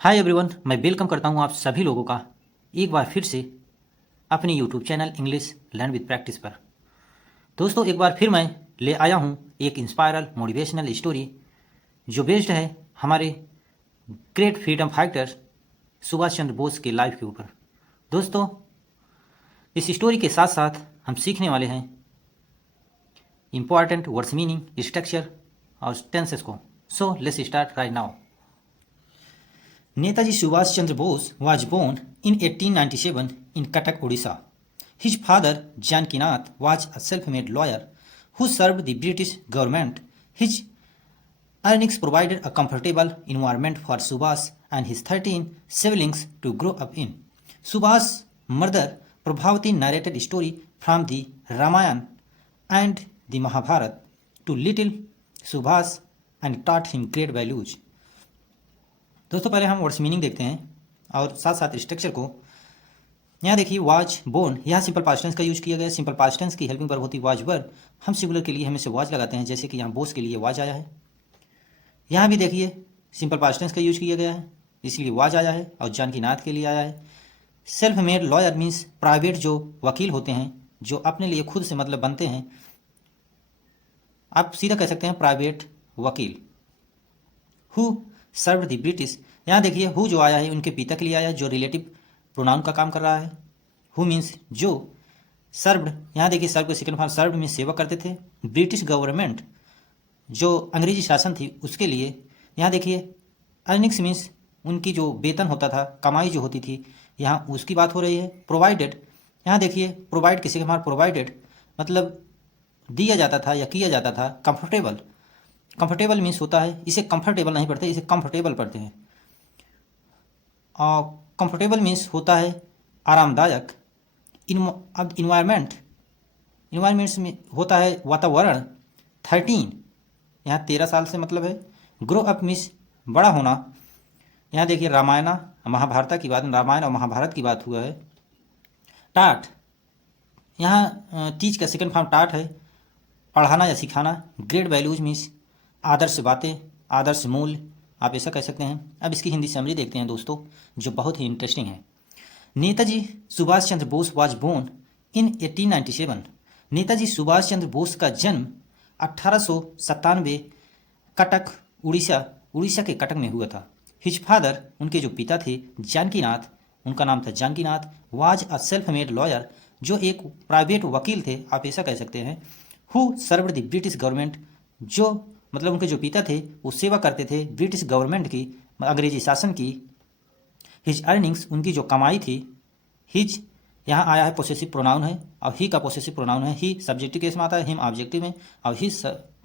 Hi everyone, मैं welcome करता हूं आप सभी लोगों का एक बार फिर से अपने YouTube channel English learn with practice पर। दोस्तों, एक बार फिर मैं ले आया हूं एक इंस्पायरल मोटिवेशनल स्टोरी जो बेस्ड है हमारे great freedom fighter Subhash Chandra Bose के लाइफ के ऊपर। दोस्तों, इस स्टोरी के साथ साथ हम सीखने वाले हैं इंपॉर्टेंट वर्ड्स मीनिंग, स्ट्रक्चर और टेंसेस को। So let's start right now. Netaji Subhash Chandra Bose was born in 1897 in Cuttack, Odisha. His father, Janakinath, was a self-made lawyer who served the British government. His earnings provided a comfortable environment for Subhash and his 13 siblings to grow up in. Subhash's mother, Prabhavati, narrated story from the Ramayana and the Mahabharata to little Subhash and taught him great values. दोस्तों, पहले हम words meaning देखते हैं और साथ साथ structure को। यहाँ देखिए वाज बोर्न, यहाँ सिंपल पास्ट टेंस का यूज किया गया। सिंपल पास्ट टेंस की हेल्पिंग वर्ब होती वाज वर। हम सिंगुलर के लिए हमेशा वाज लगाते हैं, जैसे कि यहाँ बोस के लिए वाज आया है। यहाँ भी देखिए सिंपल पास्ट टेंस का यूज किया गया है, इसलिए वाज आया है। और जानकीनाथ के लिए आया है। Self made lawyer means private जो वकील होते हैं, जो अपने लिए खुद से मतलब बनते हैं, आप सीधा कह सकते हैं प्राइवेट वकील। हु सर्व द ब्रिटिश, यहाँ देखिए हु जो आया है उनके पिता के लिए आया, जो रिलेटिव प्रोनाउन का काम कर रहा है। हु मीन्स जो, सर्व्ड, यहाँ देखिए सर्व के सेकंड फॉर्म सर्व्ड में सेवा करते थे। ब्रिटिश गवर्नमेंट जो अंग्रेजी शासन थी उसके लिए। यहाँ देखिए अर्निंग्स मीन्स उनकी जो वेतन होता था, कमाई जो होती थी, यहाँ उसकी बात हो रही है। प्रोवाइडेड, यहाँ देखिए प्रोवाइड किसी के हमारा प्रोवाइडेड मतलब दिया जाता था या किया जाता था। कंफर्टेबल, कंफर्टेबल मीन्स होता है, इसे कंफर्टेबल नहीं पढ़ते, इसे कंफर्टेबल पढ़ते हैं। और कंफर्टेबल मीन्स होता है आरामदायक। अब इन्वायरमेंट, इन्वायरमेंट्स में होता है वातावरण। 13, यहाँ 13 साल से मतलब है। ग्रो अप मीन्स बड़ा होना। यहाँ देखिए रामायण महाभारत की बात, रामायण और महाभारत की बात हुआ है। टाट, यहाँ टीच का सेकंड फॉर्म टाट है, पढ़ाना या सिखाना। ग्रेट वैल्यूज मीन्स आदर्श बातें, आदर्श मूल्य, आप ऐसा कह सकते हैं। अब इसकी हिंदी समरी देखते हैं दोस्तों, जो बहुत ही इंटरेस्टिंग है। Netaji Subhash Chandra Bose was born in 1897। Netaji Subhash Chandra Bose का जन्म 1897 कटक, उड़ीसा, उड़ीसा के कटक में हुआ था। हिज फादर, उनके जो पिता थे, जानकीनाथ, उनका नाम था Janakinath, was a self made lawyer, जो एक प्राइवेट वकील थे, आप ऐसा कह सकते हैं। Who served the British government, जो मतलब उनके जो पिता थे वो सेवा करते थे ब्रिटिश गवर्नमेंट की, अंग्रेजी शासन की। हिज अर्निंग्स, उनकी जो कमाई थी। हिज यहाँ आया है पोसेसिव प्रोनाउन है, और ही का पोसेसिव प्रोनाउन है। ही सब्जेक्टिव केस में आता है, हिम ऑब्जेक्टिव में, और ही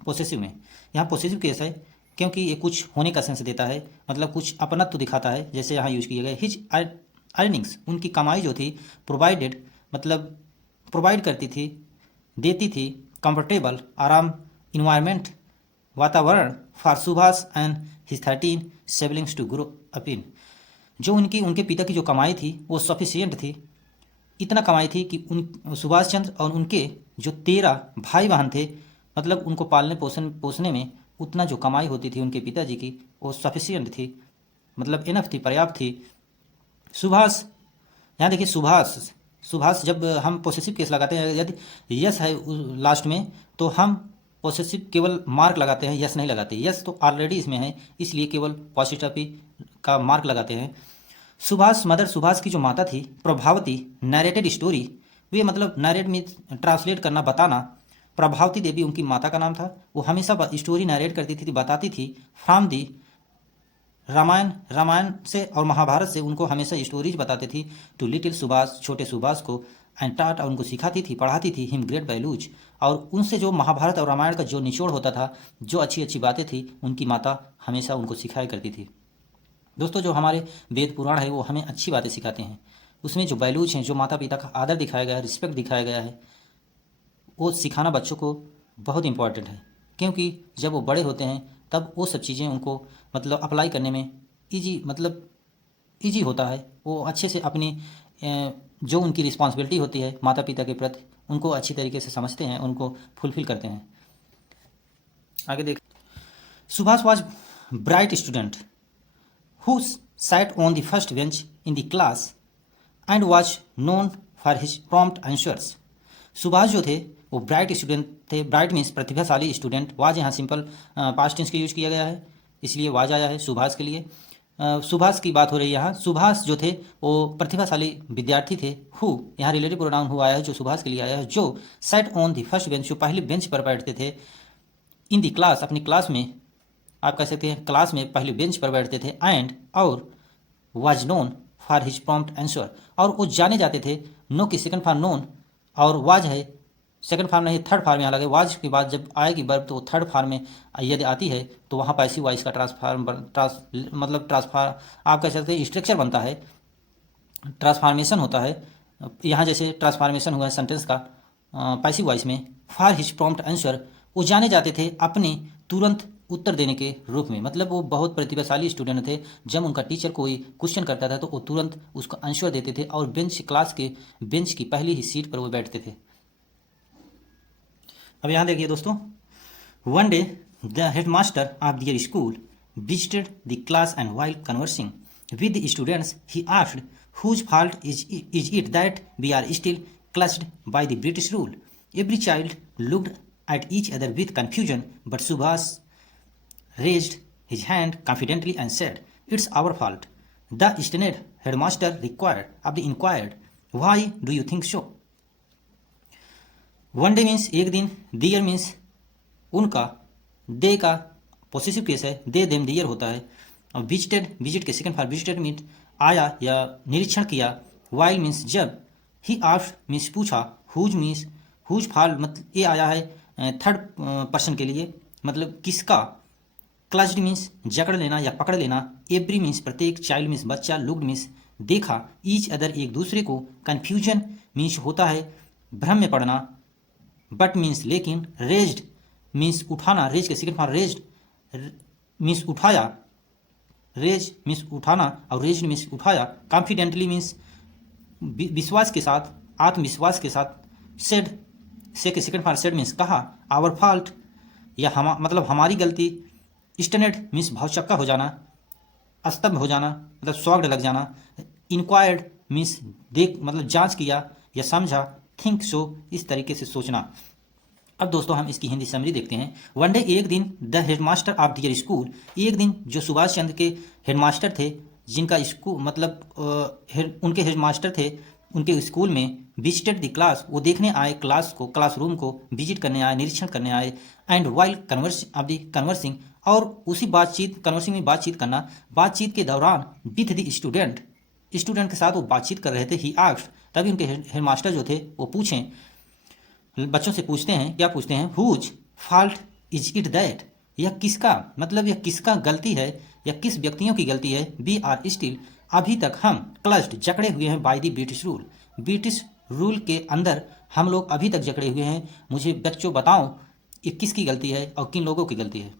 पोसेसिव में। यहाँ पोसेसिव केस है क्योंकि ये कुछ होने का सेंस देता है, मतलब कुछ अपनत्व दिखाता है, जैसे यहाँ यूज किया गया। हिज अर्निंग्स, उनकी कमाई जो थी। प्रोवाइडेड मतलब प्रोवाइड करती थी, देती थी। कंफर्टेबल आराम, इन्वायरमेंट वातावरण। For Subhash and his 13 siblings to grow up in, जो उनके पिता की जो कमाई थी वो सफिशियंट थी। इतना कमाई थी कि उन सुभाष चंद्र और उनके जो 13 भाई बहन थे, मतलब उनको पालने पोसने में उतना जो कमाई होती थी उनके पिताजी की, वो सफिशियंट थी, मतलब इनफ थी, पर्याप्त थी। सुभाष, यहाँ देखिए सुभाष, सुभाष जब हम पोसेसिव केस लगाते हैं, यदि यस है लास्ट में तो हम पोसेसिव केवल मार्क लगाते हैं, यस नहीं लगाते। यस तो ऑलरेडी इसमें है, इसलिए केवल पॉजिटिव का मार्क लगाते हैं। सुभाष मदर, सुभाष की जो माता थी प्रभावती, नरेटेड स्टोरी, वे मतलब नरेट में ट्रांसलेट करना, बताना। प्रभावती देवी उनकी माता का नाम था। वो हमेशा स्टोरी नरेट करती थी, बताती थी। फ्रॉम दी रामायण, रामायण से और महाभारत से उनको हमेशा स्टोरीज बताती थी। टू लिटिल सुभाष, छोटे सुभाष को। एंड टाट, और उनको सिखाती थी, पढ़ाती थी। हिम ग्रेट वैल्यूज, और उनसे जो महाभारत और रामायण का जो निचोड़ होता था, जो अच्छी अच्छी बातें थी, उनकी माता हमेशा उनको सिखाया करती थी। दोस्तों, जो हमारे वेद पुराण है वो हमें अच्छी बातें सिखाते हैं। उसमें जो वैल्यूज हैं, जो माता पिता का आदर दिखाया गया है, रिस्पेक्ट दिखाया गया है, वो सिखाना बच्चों को बहुत इंपॉर्टेंट है। क्योंकि जब वो बड़े होते हैं तब वो सब चीज़ें उनको मतलब अप्लाई करने में ईजी, मतलब ईजी होता है। वो अच्छे से अपनी जो उनकी रिस्पॉन्सिबिलिटी होती है माता पिता के प्रति, उनको अच्छी तरीके से समझते हैं, उनको फुलफिल करते हैं। आगे देख, Subhash was bright student who sat on the first bench in the class and was known for his prompt answers. Subhash जो थे वो ब्राइट स्टूडेंट थे. ब्राइट मीन्स प्रतिभाशाली स्टूडेंट. वाज यहाँ सिंपल पास्ट टेंस के यूज किया गया है, इसलिए वाज आया है सुभाष के लिए. सुभाष की बात हो रही है यहाँ. सुभाष जो थे वो प्रतिभाशाली विद्यार्थी थे. हु यहाँ रिलेटिव प्रोनाउन हु आया है जो सुभाष के लिए आया है. जो set on the first bench, जो पहले बेंच पर बैठते थे. इन द क्लास, अपनी क्लास में, आप कह सकते हैं क्लास में पहले बेंच पर बैठते थे. एंड और was known for his prompt answer, और वो जाने जाते थे. नो की सेकंड फॉर्म नोन, और वाज है सेकंड फॉर्म नहीं, थर्ड फॉर्म यहाँ लगे. वाज के बाद जब आएगी वर्ब तो थर्ड फॉर्म में यदि आती है तो वहाँ पैसिव वॉइस का ट्रांसफार आप कह सकते हैं स्ट्रक्चर बनता है, ट्रांसफॉर्मेशन होता है. यहाँ जैसे ट्रांसफॉर्मेशन हुआ है सेंटेंस का पैसिव वॉइस में. फॉर हिज प्रॉम्प्ट आंसर, वो जाने जाते थे अपने तुरंत उत्तर देने के रूप में. मतलब वो बहुत प्रतिभाशाली स्टूडेंट थे. जब उनका टीचर कोई क्वेश्चन करता था तो वो तुरंत उसका आंसर देते थे और क्लास के बेंच की पहली ही सीट पर वो बैठते थे. अब यहाँ देखिए दोस्तों. One day the headmaster of their school visited the class and while conversing with the students he asked whose fault is it that we are still clutched by the British rule. Every child looked at each other with confusion, but Subhas raised his hand confidently and said, "It's our fault." The stunned headmaster inquired, "Why do you think so?" One day means एक दिन, dear means उनका, they का possessive case है, they them dear होता है. और visit के second for visited means आया या निरीक्षण किया. वाइल मीन्स जब. ही आस्क्ड मीन्स पूछा. हुज मीन्स हुज फॉल्ट, मतलब ये आया है थर्ड पर्सन के लिए, मतलब किसका. क्लच्ड मीन्स जकड़ लेना या पकड़ लेना. एवरी मीन्स प्रत्येक. चाइल्ड मीन्स बच्चा. लुक्ड मीन्स देखा. ईच अदर एक दूसरे को. कन्फ्यूजन मीन्स होता है भ्रम में पड़ना. बट मीन्स लेकिन. रेज्ड मीन्स उठाना. रेज के सेकंड फॉर रेज्ड मीन्स उठाया. रेज मीन्स उठाना और रेज्ड मीन्स उठाया. कॉन्फिडेंटली मीन्स विश्वास के साथ, आत्मविश्वास के साथ. सेड से के सेकंड फॉर सेड मीन्स कहा. आवर फॉल्ट या मतलब हमारी गलती. स्टनेड मीन्स भौचक्का हो जाना, स्तब्ध हो जाना, मतलब शॉक्ड लग जाना. इंक्वायर्ड मीन्स देख, मतलब जांच किया या समझा. थिंक सो, इस तरीके से सोचना. अब दोस्तों हम इसकी हिंदी समरी देखते हैं. वन डे एक दिन, the headmaster of their school, एक दिन जो सुभाष चंद्र के हेडमास्टर थे, जिनका स्कूल मतलब उनके हेडमास्टर थे उनके स्कूल में. विजिटेड द क्लास, वो देखने आए क्लास को, क्लासरूम को विजिट करने आए, निरीक्षण करने आए. एंड वाइल कन्वर्सिंग, और उसी कन्वर्सिंग में बातचीत करना. बातचीत के दौरान विथ द स्टूडेंट के साथ वो बातचीत कर रहे थे. ही आस्क्ड, तभी उनके हेडमास्टर जो थे वो पूछें, बच्चों से पूछते हैं, क्या पूछते हैं. Whose fault is it that, यह किसका, मतलब यह किसका गलती है या किस व्यक्तियों की गलती है. वी आर स्टिल, अभी तक हम. क्लच्ड, जकड़े हुए हैं. By the British rule, British rule के अंदर हम लोग अभी तक जकड़े हुए हैं. मुझे बच्चों बताओ ये किसकी गलती है और किन लोगों की गलती है.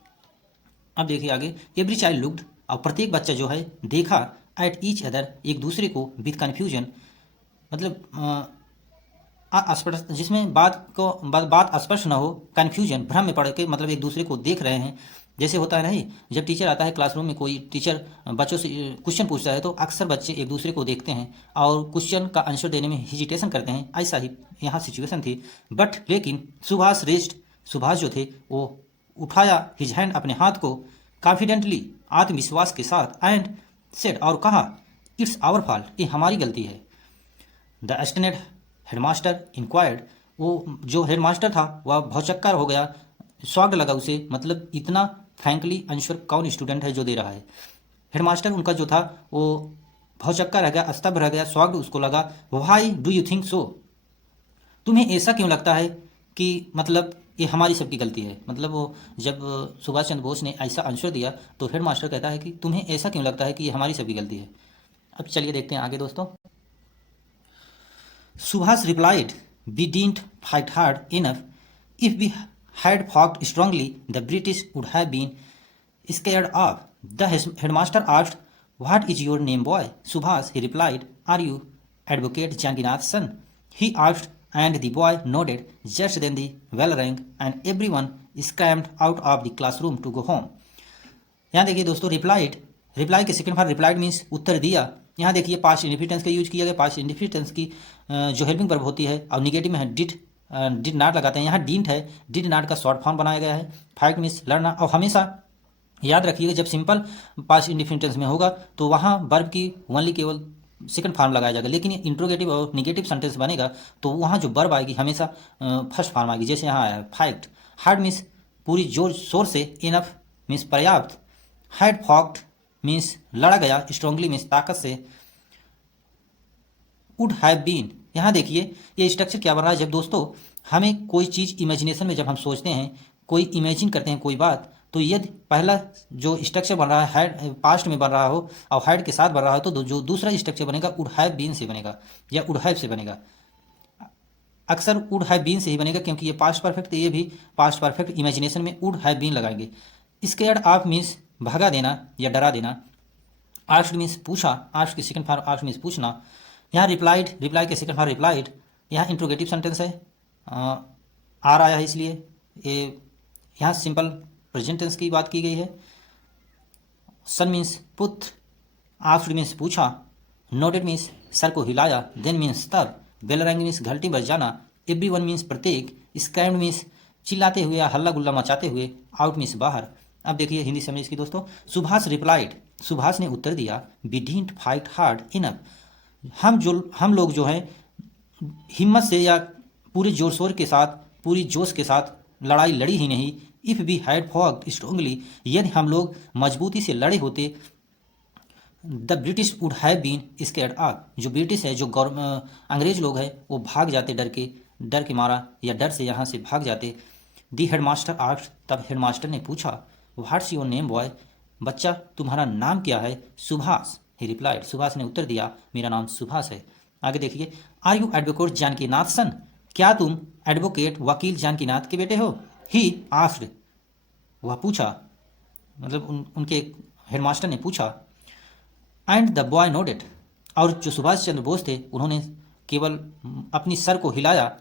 अब देखिए आगे. एवरी चाइल्ड लुक्ड, और प्रत्येक बच्चा जो है देखा. एट ईच अदर, एक दूसरे को. विथ कन्फ्यूजन, मतलब अस्पष्ट, जिसमें बात स्पष्ट न हो. कन्फ्यूजन, भ्रम में पड़ के, मतलब एक दूसरे को देख रहे हैं. जैसे होता है नहीं, जब टीचर आता है क्लासरूम में, कोई टीचर बच्चों से क्वेश्चन पूछता है तो अक्सर बच्चे एक दूसरे को देखते हैं और क्वेश्चन का आंसर देने में हिजिटेशन करते हैं. ऐसा ही यहाँ सिचुएशन थी. बट लेकिन सुभाष जो थे वो उठाया. हिज हैंड, अपने हाथ को. कॉन्फिडेंटली, आत्मविश्वास के साथ. एंड सेड, और कहा. इट्स आवर फॉल्ट, ये हमारी गलती है. द स्टनेड हेडमास्टर इंक्वायर्ड, वो जो हेडमास्टर था वह भौचक्का हो गया, शॉक्ड लगा उसे. मतलब इतना फ्रैंकली आंसर कौन स्टूडेंट है जो दे रहा है. हेडमास्टर उनका जो था वो भौचक्का रह गया, स्तब्ध रह गया, शॉक्ड उसको लगा. Why do you think so, तुम्हें ऐसा क्यों लगता है कि मतलब ये हमारी सबकी गलती है. मतलब वो जब सुभाष चंद्र बोस ने ऐसा आंसर दिया तो हेडमास्टर कहता है कि तुम्हें ऐसा क्यों लगता है कि ये हमारी सबकी गलती है. अब चलिए देखते हैं आगे दोस्तों. Subhas replied, "We didn't fight hard enough. If we had fought strongly, the British would have been scared off." The headmaster asked, "What is your name, boy?" Subhas, he replied, "Are you Advocate Janginath's son?" He asked, and the boy nodded. Just then the bell rang, and everyone scrambled out of the classroom to go home. यहाँ देखिए दोस्तों, replied reply के second form replied means उत्तर दिया। यहाँ देखिए past indefinite tense का use किया गया। पास्ट इंडिफिनिट टेंस की जो हेल्पिंग वर्ब होती है और निगेटिव में है डिड नॉट लगाते हैं। यहाँ डिडंट है, डिड नॉट का शॉर्ट फॉर्म बनाया गया है। फाइट मीन्स लड़ना। और हमेशा याद रखिएगा जब सिंपल पास्ट इंडिफिनिट टेंस में होगा तो वहाँ वर्ब की ओनली केवल सेकंड फॉर्म लगाया जाएगा, लेकिन इंट्रोगेटिव और निगेटिव सेंटेंस बनेगा तो वहाँ जो वर्ब आएगी हमेशा फर्स्ट फॉर्म आएगी। जैसे यहाँ आया फाइट, हार्ड मीन्स पूरी जोर शोर से, इनफ मीन्स पर्याप्त, हैड फॉक्ड मीन्स लड़ा गया, स्ट्रांगली मीन्स ताकत से, वुड हैव बीन। यहाँ देखिए ये स्ट्रक्चर क्या बन रहा है। जब दोस्तों हमें कोई चीज़ इमेजिनेशन में जब हम सोचते हैं, कोई इमेजिन करते हैं कोई बात, तो यदि पहला जो स्ट्रक्चर बन रहा है हैड पास्ट में बन रहा हो और हैड के साथ बन रहा हो तो जो दूसरा स्ट्रक्चर बनेगा वुड हैव बीन से बनेगा या वुड हैव से बनेगा। अक्सर वुड हैव बीन से ही बनेगा क्योंकि ये पास्ट परफेक्ट, तो ये भी पास्ट परफेक्ट इमेजिनेशन में वुड हैव बीन लगाएंगे। स्केयर्ड ऑफ मीन्स भगा देना या डरा देना। आस्क्ड मीन्स पूछा, आस्क्ड की सेकंड फॉर्म आस्क्ड मीन्स पूछना। यहाँ रिप्लाइड, रिप्लाई के सेकंड फॉर्म रिप्लाइड। यहाँ इंट्रोगेटिव सेंटेंस है, आर आया है इसलिए ये यहाँ सिंपल प्रेजेंट टेंस की बात की गई है। सन मीन्स पुत्र, आस्क्ड मीन्स पूछा, नोटेड मीन्स सर को हिलाया, देन मीन्स तब, बेल रैंग मीन्स घंटी बज जाना, एवरीवन मीन्स प्रत्येक, स्क्रैम्ड मीन्स चिल्लाते हुए या हल्ला गुल्ला मचाते हुए, आउट मीन्स बाहर। अब देखिए हिंदी समझ इसकी दोस्तों। सुभाष रिप्लाइड, सुभाष ने उत्तर दिया, we didn't fight hard enough, हम लोग जो हैं हिम्मत से या पूरे जोर शोर के साथ, पूरी जोश के साथ लड़ाई लड़ी ही नहीं। If we had fought strongly, यदि हम लोग मजबूती से लड़े होते, the British would have been scared of, जो ब्रिटिश है, जो अंग्रेज लोग हैं वो भाग जाते डर के मारा या डर से यहाँ से भाग जाते। दी हेडमास्टर आस्क्ड, तब हेडमास्टर ने पूछा, व्हाट्स योर नेम बॉय, बच्चा तुम्हारा नाम क्या है। सुभाष, ही रिप्लाइड, सुभाष ने उत्तर दिया, मेरा नाम सुभाष है। आगे देखिए, आर यू एडवोकेट जानकीनाथ सन, क्या तुम एडवोकेट वकील जानकीनाथ के बेटे हो। ही आस्क्ड, वह पूछा, मतलब उनके हेडमास्टर ने पूछा। एंड द बॉय नोडेड, और जो सुभाष चंद्र बोस थे उन्होंने केवल अपनी सर को हिलाया,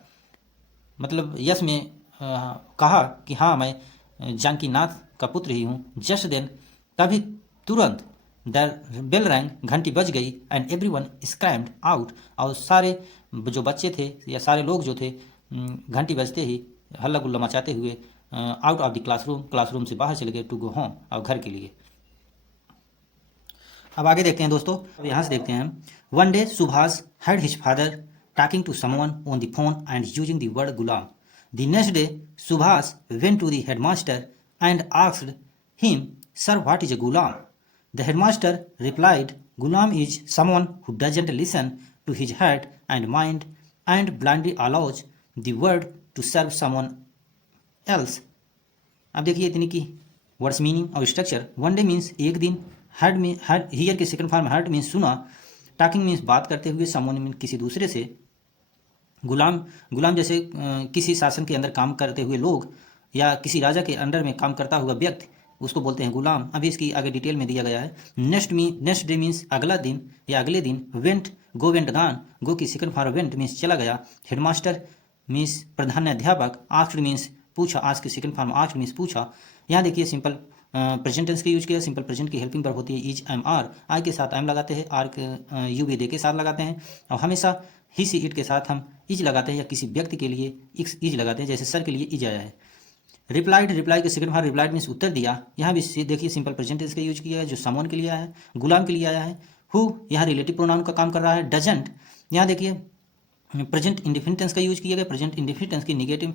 मतलब यस में कहा कि हाँ मैं जानकीनाथ का पुत्र ही हूँ। जस्ट देन, तभी तुरंत, द बेल रैंग, घंटी बज गई, एंड एवरीवन स्क्रैम्ड आउट, और सारे जो बच्चे थे या सारे लोग जो थे घंटी बजते ही हल्ला गुल्ला मचाते हुए out of the classroom, classroom से बाहर चले गए, टू गो होम, और घर के लिए। अब आगे देखते हैं दोस्तों, अब यहाँ से देखते हैं। One day Subhash had his father talking to someone on the phone and using the word गुलाम। The next day Subhash went to the headmaster and asked him, sir what is a गुलाम। द हेडमास्टर रिप्लाइड, गुलाम is someone who doesn't listen to his heart and mind and blindly allows the word to serve someone else. अब देखिए इतनी की words meaning और structure. One day means एक दिन, heard में हियर के सेकंड फॉर्म हर्ड मीन्स सुना, टॉकिंग मीन्स बात करते हुए, समवन मीन्स किसी दूसरे से, गुलाम जैसे किसी शासन के अंदर काम करते हुए लोग या किसी राजा के अंडर में काम करता हुआ व्यक्ति, उसको बोलते हैं गुलाम। अभी इसकी आगे डिटेल में दिया गया है। नेक्स्ट डे मीन्स अगला दिन या अगले दिन। वेंट, गो वेंट गान, गो की सेकंड फॉर्म वेंट मीन्स चला गया। हेडमास्टर मीन्स प्रधानाध्यापक। आस्क्ड मीन्स पूछा, आस्क्ड की सेकंड फॉर्म आस्क्ड मीन्स पूछा। यहाँ देखिए सिंपल प्रेजेंट टेंस का यूज किया। सिंपल प्रेजेंट की हेल्पिंग वर्ब होती है इज, एम, आर। आई के साथ एम लगाते हैं, आर के यू भी दे के साथ लगाते हैं, और हमेशा ही सी इट के साथ हम इज लगाते हैं या किसी व्यक्ति के लिए इज लगाते हैं, जैसे सर के लिए इज आया है। रिप्लाइड, रिप्लाई के सेकंड फॉर्म रिप्लाइड मीन्स उत्तर दिया। यहाँ भी देखिए सिंपल प्रेजेंट टेंस का यूज किया है, जो समवन के लिए आया है, गुलाम के लिए आया है। हु यहाँ रिलेटिव प्रोनाउन का काम कर रहा है। डजंट, यहाँ देखिए प्रेजेंट इंडेफिनिट टेंस का यूज किया गया। प्रेजेंट इंडेफिनिट टेंस की निगेटिव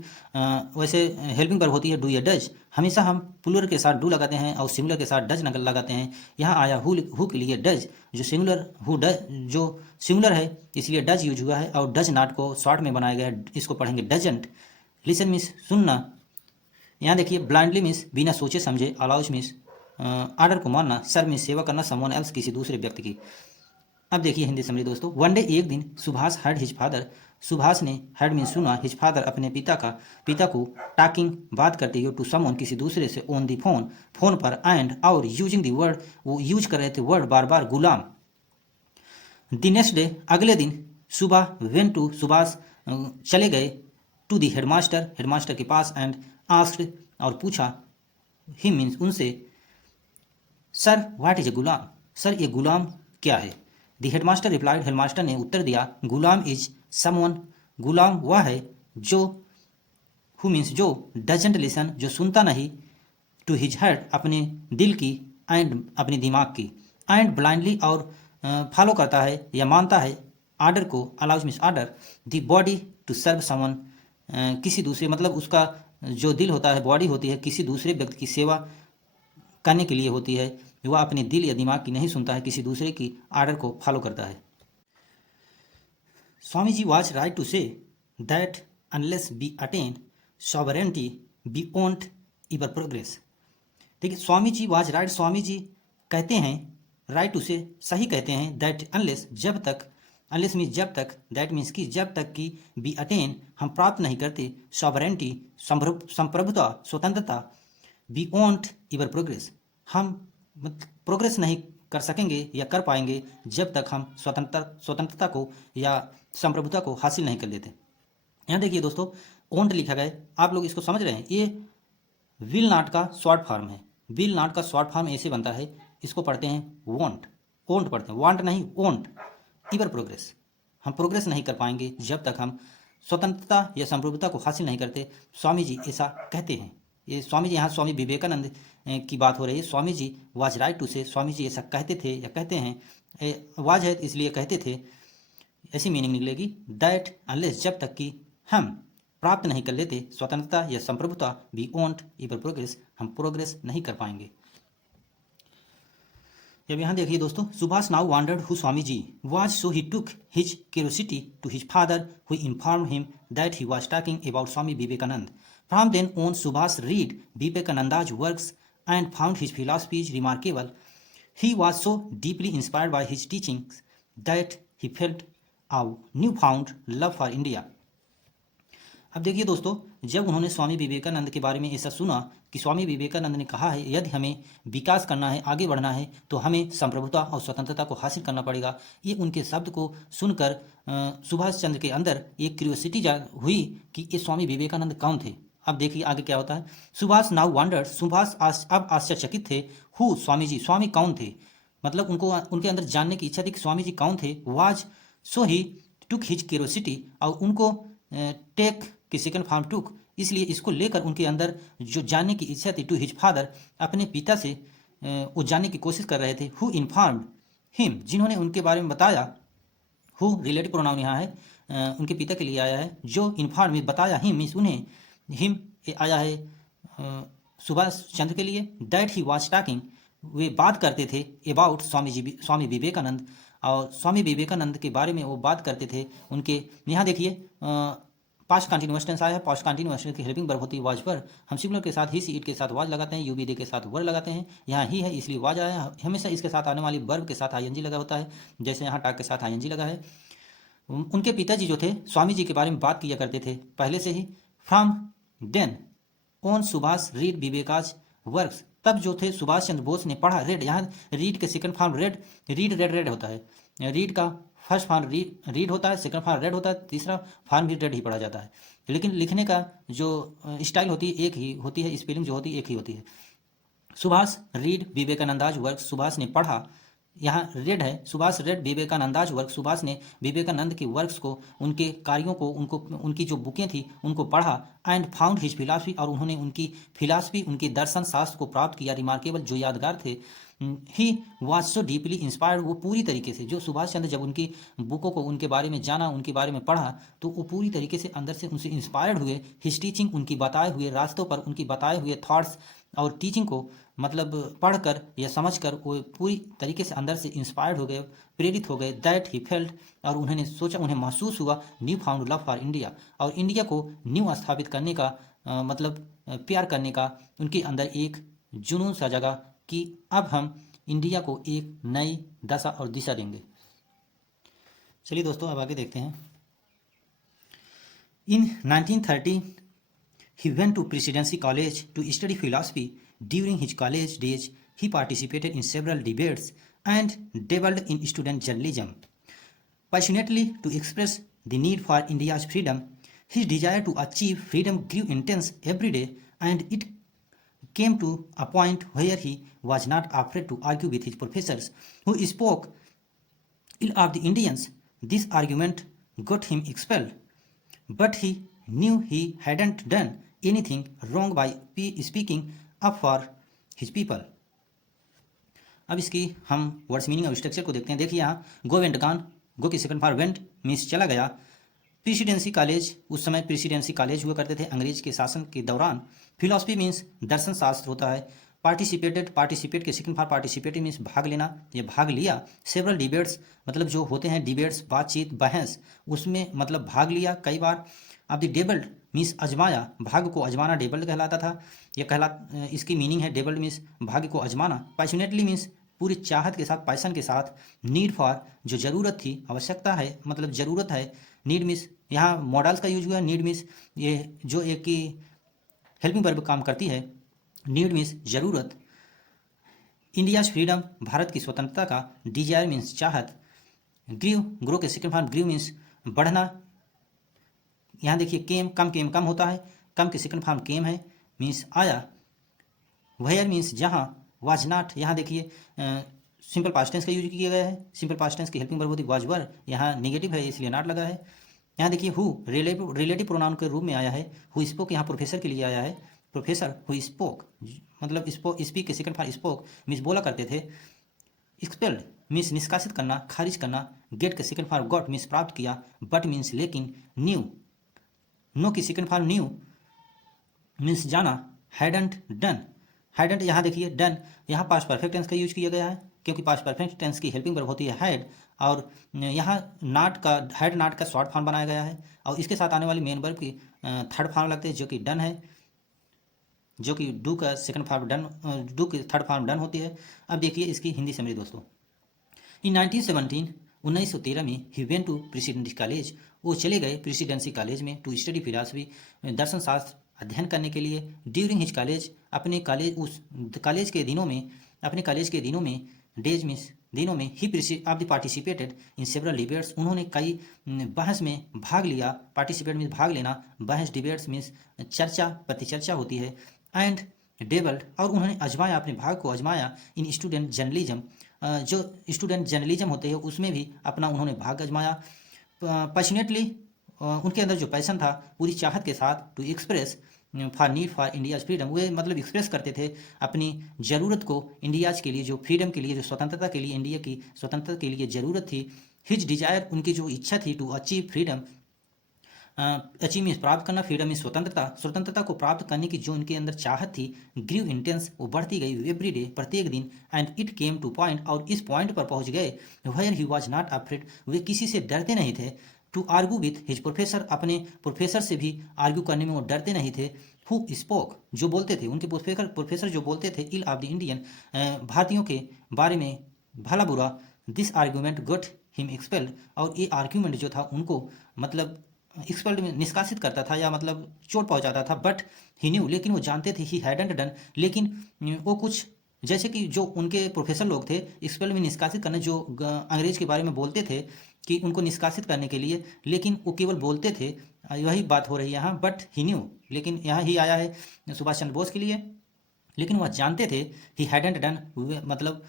वैसे हेल्पिंग वर्ब होती है डू या डज, हमेशा हम प्लूरल के साथ डू लगाते हैं और सिंगुलर के साथ डज नकल लगाते हैं। यहाँ आया हु के लिए डज, जो सिंगुलर है इसलिए डज यूज हुआ है, और डज नॉट को शॉर्ट में बनाया गया है, इसको पढ़ेंगे डजंट। लिसन मीन्स सुनना। यहाँ देखिए ब्लाइंडली मीन्स बिना सोचे समझे। अलाउज मीन्स आर्डर को मानना। सर्व मीन्स सेवा करना समवन एल्स, किसी दूसरे व्यक्ति की। अब देखिए हिंदी समझिए दोस्तों। वन डे एक दिन Subhash heard his father, Subhash ने हर्ड मीन सुना, हिज फादर अपने पिता को टॉकिंग बात करते हुए, टू समवन किसी दूसरे से, ऑन दी फोन पर, एंड और यूजिंग दी वर्ड, वो यूज कर रहे थे word bar bar, Ghulam. The next day अगले दिन सुबह वेन टू सुभाष चले गए, टू दी हेडमास्टर के पास, एंड आस्क्ड और पूछा, हिम मीन्स उनसे, sir what is a Ghulam? Sir ये गुलाम क्या है? द हेडमास्टर रिप्लाइड, हेडमास्टर ने उत्तर दिया, गुलाम इज समवन, गुलाम वह है जो, हु मीन्स जो, डजेंट लिसन जो सुनता नहीं, टू हिज हार्ट अपने दिल की, एंड अपने दिमाग की, एंड ब्लाइंडली और फॉलो करता है या मानता है, आर्डर को, allows means order, the body to serve someone, किसी दूसरे, मतलब उसका जो दिल होता है, बॉडी होती है, किसी दूसरे व्यक्ति की सेवा करने के लिए होती है, वह अपने दिल या दिमाग की नहीं सुनता है, किसी दूसरे की आर्डर को फॉलो करता है। Swami ji was right to say that unless we attain sovereignty beyond our progress। देखिए, स्वामी जी was right, स्वामी जी कहते हैं, right to say सही कहते हैं, that unless जब तक, unless मीन्स जब तक, that मीन्स कि जब तक कि we attain हम प्राप्त नहीं करते sovereignty संप्रभुता, स्वतंत्रता, beyond our progress हम प्रोग्रेस नहीं कर सकेंगे या कर पाएंगे जब तक हम स्वतंत्रता को या संप्रभुता को हासिल नहीं कर लेते। यहाँ देखिए दोस्तों, ओंट लिखा गया है, आप लोग इसको समझ रहे हैं, ये विल नॉट का शॉर्ट फॉर्म है। विल नॉट का शॉर्ट फॉर्म ऐसे बनता है, इसको पढ़ते हैं वॉन्ट, ओंट पढ़ते हैं, वांट नहीं ओंट, इवर प्रोग्रेस, हम प्रोग्रेस नहीं कर पाएंगे जब तक हम स्वतंत्रता या संप्रभुता को हासिल नहीं करते। स्वामी जी ऐसा कहते हैं। ये स्वामी जी, यहाँ स्वामी विवेकानंद की बात हो रही है। स्वामी जी वाज राइट टू से, स्वामी जी ऐसा कहते थे या कहते हैं, वाज है इसलिए कहते थे, ऐसी मीनिंग निकलेगी, दैट अनलेस जब तक कि हम प्राप्त नहीं कर लेते स्वतंत्रता या संप्रभुता, वी वोंट इवर प्रोग्रेस हम प्रोग्रेस नहीं कर पाएंगे। अब यहाँ देखिए दोस्तों, Subhash now wondered who Swami ji was, so he took his curiosity to his father who inform him that he was talking about Swami Vivekananda. From then on, Subhas read Vivekananda's works and found his philosophies remarkable. He was so deeply inspired by his teachings that he felt a newfound love for India. अब देखिए दोस्तों, जब उन्होंने स्वामी विवेकानंद के बारे में ऐसा सुना कि स्वामी विवेकानंद ने कहा है यदि हमें विकास करना है, आगे बढ़ना है, तो हमें संप्रभुता और स्वतंत्रता को हासिल करना पड़ेगा, ये उनके शब्द को सुनकर सुभाष चंद्र के अंदर एक क्यूरियोसिटी हुई कि ये स्वामी विवेकानंद कौन थे। अब देखिए आगे क्या होता है, सुभाष नाउ वंडर्ड, सुभाष अब आश्चर्यचकित थे, हु स्वामी जी, स्वामी कौन थे, मतलब उनको उनके अंदर जानने की इच्छा थी कि स्वामी जी कौन थे। Was, so he took his curiosity, और उनको टेक की सेकंड फॉर्म टुक, इसलिए इसको लेकर उनके अंदर जो जानने की इच्छा थी, टू हिज फादर, अपने पिता से वो जानने की कोशिश कर रहे थे, हु इन्फॉर्म्ड हिम, जिन्होंने उनके बारे में बताया, हु रिलेटिव प्रोनाउन यहाँ है, उनके पिता के लिए आया है, जो इन्फॉर्म में बताया, हिम मीन्स उन्हें, हिम आया है सुभाष चंद्र के लिए, दैट ही वाज टॉकिंग, वे बात करते थे, अबाउट स्वामी विवेकानंद, और स्वामी विवेकानंद के बारे में वो बात करते थे उनके। यहाँ देखिए पास्ट कंटिन्यूअस टेंस आया है, पास्ट कंटिन्यूअस टेंस की हेल्पिंग वर्ब होती है वाज पर, हम सिंगुलर के साथ ही सी इट के साथ वाज लगाते हैं, यू बी दे के साथ वर लगाते हैं, यहाँ ही है इसलिए वाज आया है। हमेशा इसके साथ आने वाली वर्ब के साथ आईएनजी लगा होता है, जैसे यहाँ टॉक के साथ आईएनजी लगा है। उनके पिताजी जो थे स्वामी जी के बारे में बात किया करते थे पहले से ही। From then on Subhash read Viveka's works, तब जो थे सुभाष चंद्र बोस ने पढ़ा, रेड, यहाँ रीड के second form red, read red red होता है, रीड का फर्स्ट फॉर्म रीड होता है, सेकंड फॉर्म रेड होता है, तीसरा फॉर्म भी रेड ही पढ़ा जाता है, लेकिन लिखने का जो स्टाइल होती है एक ही होती है, स्पेलिंग जो होती है एक ही होती है। सुभाष रीड विवेकानंदाज वर्क, सुभाष ने पढ़ा, यहाँ रेड है, सुभाष रेड विवेकानंदाज वर्क, सुभाष ने विवेकानंद के वर्क्स को, उनके कार्यों को, उनकी जो बुकें थी उनको पढ़ा, एंड फाउंड हिज फिलासफी, और उन्होंने उनकी फिलासफी, उनके दर्शन शास्त्र को प्राप्त किया, रिमार्केबल, जो यादगार थे। He was so deeply inspired, वो पूरी तरीके से, जो सुभाष चंद्र जब उनकी बुकों को, उनके बारे में जाना, उनके बारे में पढ़ा, तो वो पूरी तरीके से अंदर से उनसे इंस्पायर्ड हुए। हिज टीचिंग, उनकी बताए हुए रास्तों पर, उनकी बताए हुए थॉट्स और टीचिंग को मतलब पढ़कर या समझकर वो पूरी तरीके से अंदर से इंस्पायर्ड हो गए, प्रेरित हो गए। दैट ही फेल्ट, और उन्होंने सोचा, उन्हें महसूस हुआ, new found love for India, और इंडिया को न्यू स्थापित करने का मतलब प्यार करने का उनके अंदर एक जुनून सा जगा कि अब हम इंडिया को एक नई दशा और दिशा देंगे। चलिए दोस्तों अब आगे देखते हैं। इन 1930 he went to Presidency College to study philosophy. During his college days, he participated in several debates and dabbled in student journalism. Passionately to express the need for India's freedom, his desire to achieve freedom grew intense every day, and it came to a point where he was not afraid to argue with his professors who spoke ill of the Indians. This argument got him expelled, but he knew he hadn't done anything wrong by speaking up for his people. अब इसकी हम words meaning और structure को देखते हैं। देखिए यहाँ go went gone, गो की सेकंड फॉर वेंट मीन्स चला गया। प्रेसिडेंसी कॉलेज, उस समय प्रेसिडेंसी कॉलेज हुआ करते थे अंग्रेज के शासन के दौरान। फिलॉसफी मीन्स दर्शन शास्त्र होता है। पार्टिसिपेटेड, पार्टिसिपेट के सेकंड फॉर पार्टिसिपेटिव मीन्स भाग लेना, ये भाग लिया। सेवरल डिबेट्स मतलब जो होते हैं डिबेट्स, बातचीत, बहस, उसमें मतलब भाग लिया कई बार। अब द डेबल्ड मीन्स अजमाया, भाग्य को अजमाना डेबल्ड कहलाता था। यह इसकी मीनिंग है डेबल्ड मीन्स भाग्य को अजमाना। पैशनेटली मीन्स पूरी चाहत के साथ, पैशन के साथ। नीड फॉर जो ज़रूरत थी, आवश्यकता है मतलब ज़रूरत है। नीड मीन्स यहाँ मॉडल्स का यूज हुआ। नीड मीन्स ये जो एक की हेल्पिंग वर्ब काम करती है। नीड मीन्स ज़रूरत। इंडियाज फ्रीडम भारत की स्वतंत्रता का। डिजायर मीन्स चाहत। ग्रीव, ग्रो के सेकंड फॉर्म ग्रीव मीन्स बढ़ना। यहाँ देखिए केम, कम होता है, कम के सेकंड फॉर्म केम है मीन्स आया। वेयर मीन्स जहाँ। वाज नॉट, यहाँ देखिए सिंपल पास्ट टेंस का यूज किया गया है। सिंपल पास्ट टेंस की हेल्पिंग वर्ब होती वाज वर, यहाँ नेगेटिव है इसलिए नॉट लगा है। यहाँ देखिए हु रिलेटिव प्रोनाउन के रूप में आया है। हु स्पोक यहाँ प्रोफेसर के लिए आया है। प्रोफेसर हु स्पोक मतलब स्पीक के सेकंड फॉर स्पोक मीन्स बोला करते थे। एक्सपेल्ड मीन्स निष्कासित करना, खारिज करना। गेट के सेकंड फॉर गॉट मीन्स प्राप्त किया। बट मीन्स लेकिन। न्यू, नो की सेकंड फॉर न्यू मीन्स जाना। हैडंट डन, हैडंट यहाँ देखिए डन, यहाँ पास्ट परफेक्ट टेंस का यूज किया गया है क्योंकि पास्ट परफेक्ट टेंस की हेल्पिंग वर्ब होती है हैड, और यहाँ नाट का, हैड नाट का शॉर्ट फॉर्म बनाया गया है और इसके साथ आने वाली मेन वर्ब की थर्ड फॉर्म लगते हैं जो कि डन है, जो कि डू का सेकंड फॉर्म डन, डू की थर्ड फॉर्म डन होती है। अब देखिए इसकी हिंदी समरी दोस्तों। इन 1913 में he went to Presidency College, वो चले गए प्रेसिडेंसी कॉलेज में टू स्टडी फिलॉसफी, दर्शन शास्त्र अध्ययन करने के लिए। ड्यूरिंग हिज कॉलेज, अपने कॉलेज उस कॉलेज के दिनों में, अपने कॉलेज के दिनों में, डेज मीन्स दिनों में, ही आप दी पार्टिसिपेटेड इन सेवरल डिबेट्स, उन्होंने कई बहस में भाग लिया। पार्टिसिपेट मीन्स भाग लेना, बहस, डिबेट्स मीन्स चर्चा, परिचर्चा होती है। एंड डेबल्ड, और उन्होंने आजमाया, अपने भाग को आजमाया। इन स्टूडेंट जर्नलिज्म, जो स्टूडेंट जर्नलिज्म होते हैं उसमें भी अपना उन्होंने भाग आजमाया। पैशनेटली, उनके अंदर जो पैशन था पूरी चाहत के साथ। To express for need for India's freedom, वे मतलब एक्सप्रेस करते थे अपनी ज़रूरत को इंडियाज के लिए, जो फ्रीडम के लिए, जो स्वतंत्रता के लिए, इंडिया की स्वतंत्रता के लिए ज़रूरत थी। हिज डिजायर, उनकी जो इच्छा थी। To achieve freedom, achieve means प्राप्त करना, फ्रीडम मीन्स स्वतंत्रता, स्वतंत्रता को प्राप्त करने की जो उनके अंदर चाहत थी। ग्रीव इंटेंस, वो बढ़ती गई एवरी डे, प्रत्येक दिन। And it came to point, और इस पॉइंट पर पहुंच गए। Where he was not afraid, वे किसी से डरते नहीं थे। To argue with his professor, अपने प्रोफेसर से भी आर्ग्यू करने में वो डरते नहीं थे। हु स्पोक, जो बोलते थे, उनके प्रोफेसर जो बोलते थे इल ऑफ द इंडियन, भारतीयों के बारे में भला बुरा। This argument got him expelled, और ये आर्ग्यूमेंट जो था उनको मतलब एक्सपेल्ड में निष्कासित करता था या मतलब चोट पहुंचाता था। बट ही न्यू, लेकिन वो जानते थे, ही हैडंट डन, लेकिन वो कुछ जैसे कि जो उनके प्रोफेसर लोग थे एक्सपेल्ड में निष्कासित करने, जो अंग्रेज के बारे में बोलते थे कि उनको निष्कासित करने के लिए, लेकिन वो केवल बोलते थे। वही बात हो रही है यहाँ। बट ही न्यू, लेकिन यहाँ ही आया है सुभाष चंद्र बोस के लिए, लेकिन वह जानते थे। ही हैडंट डन, मतलब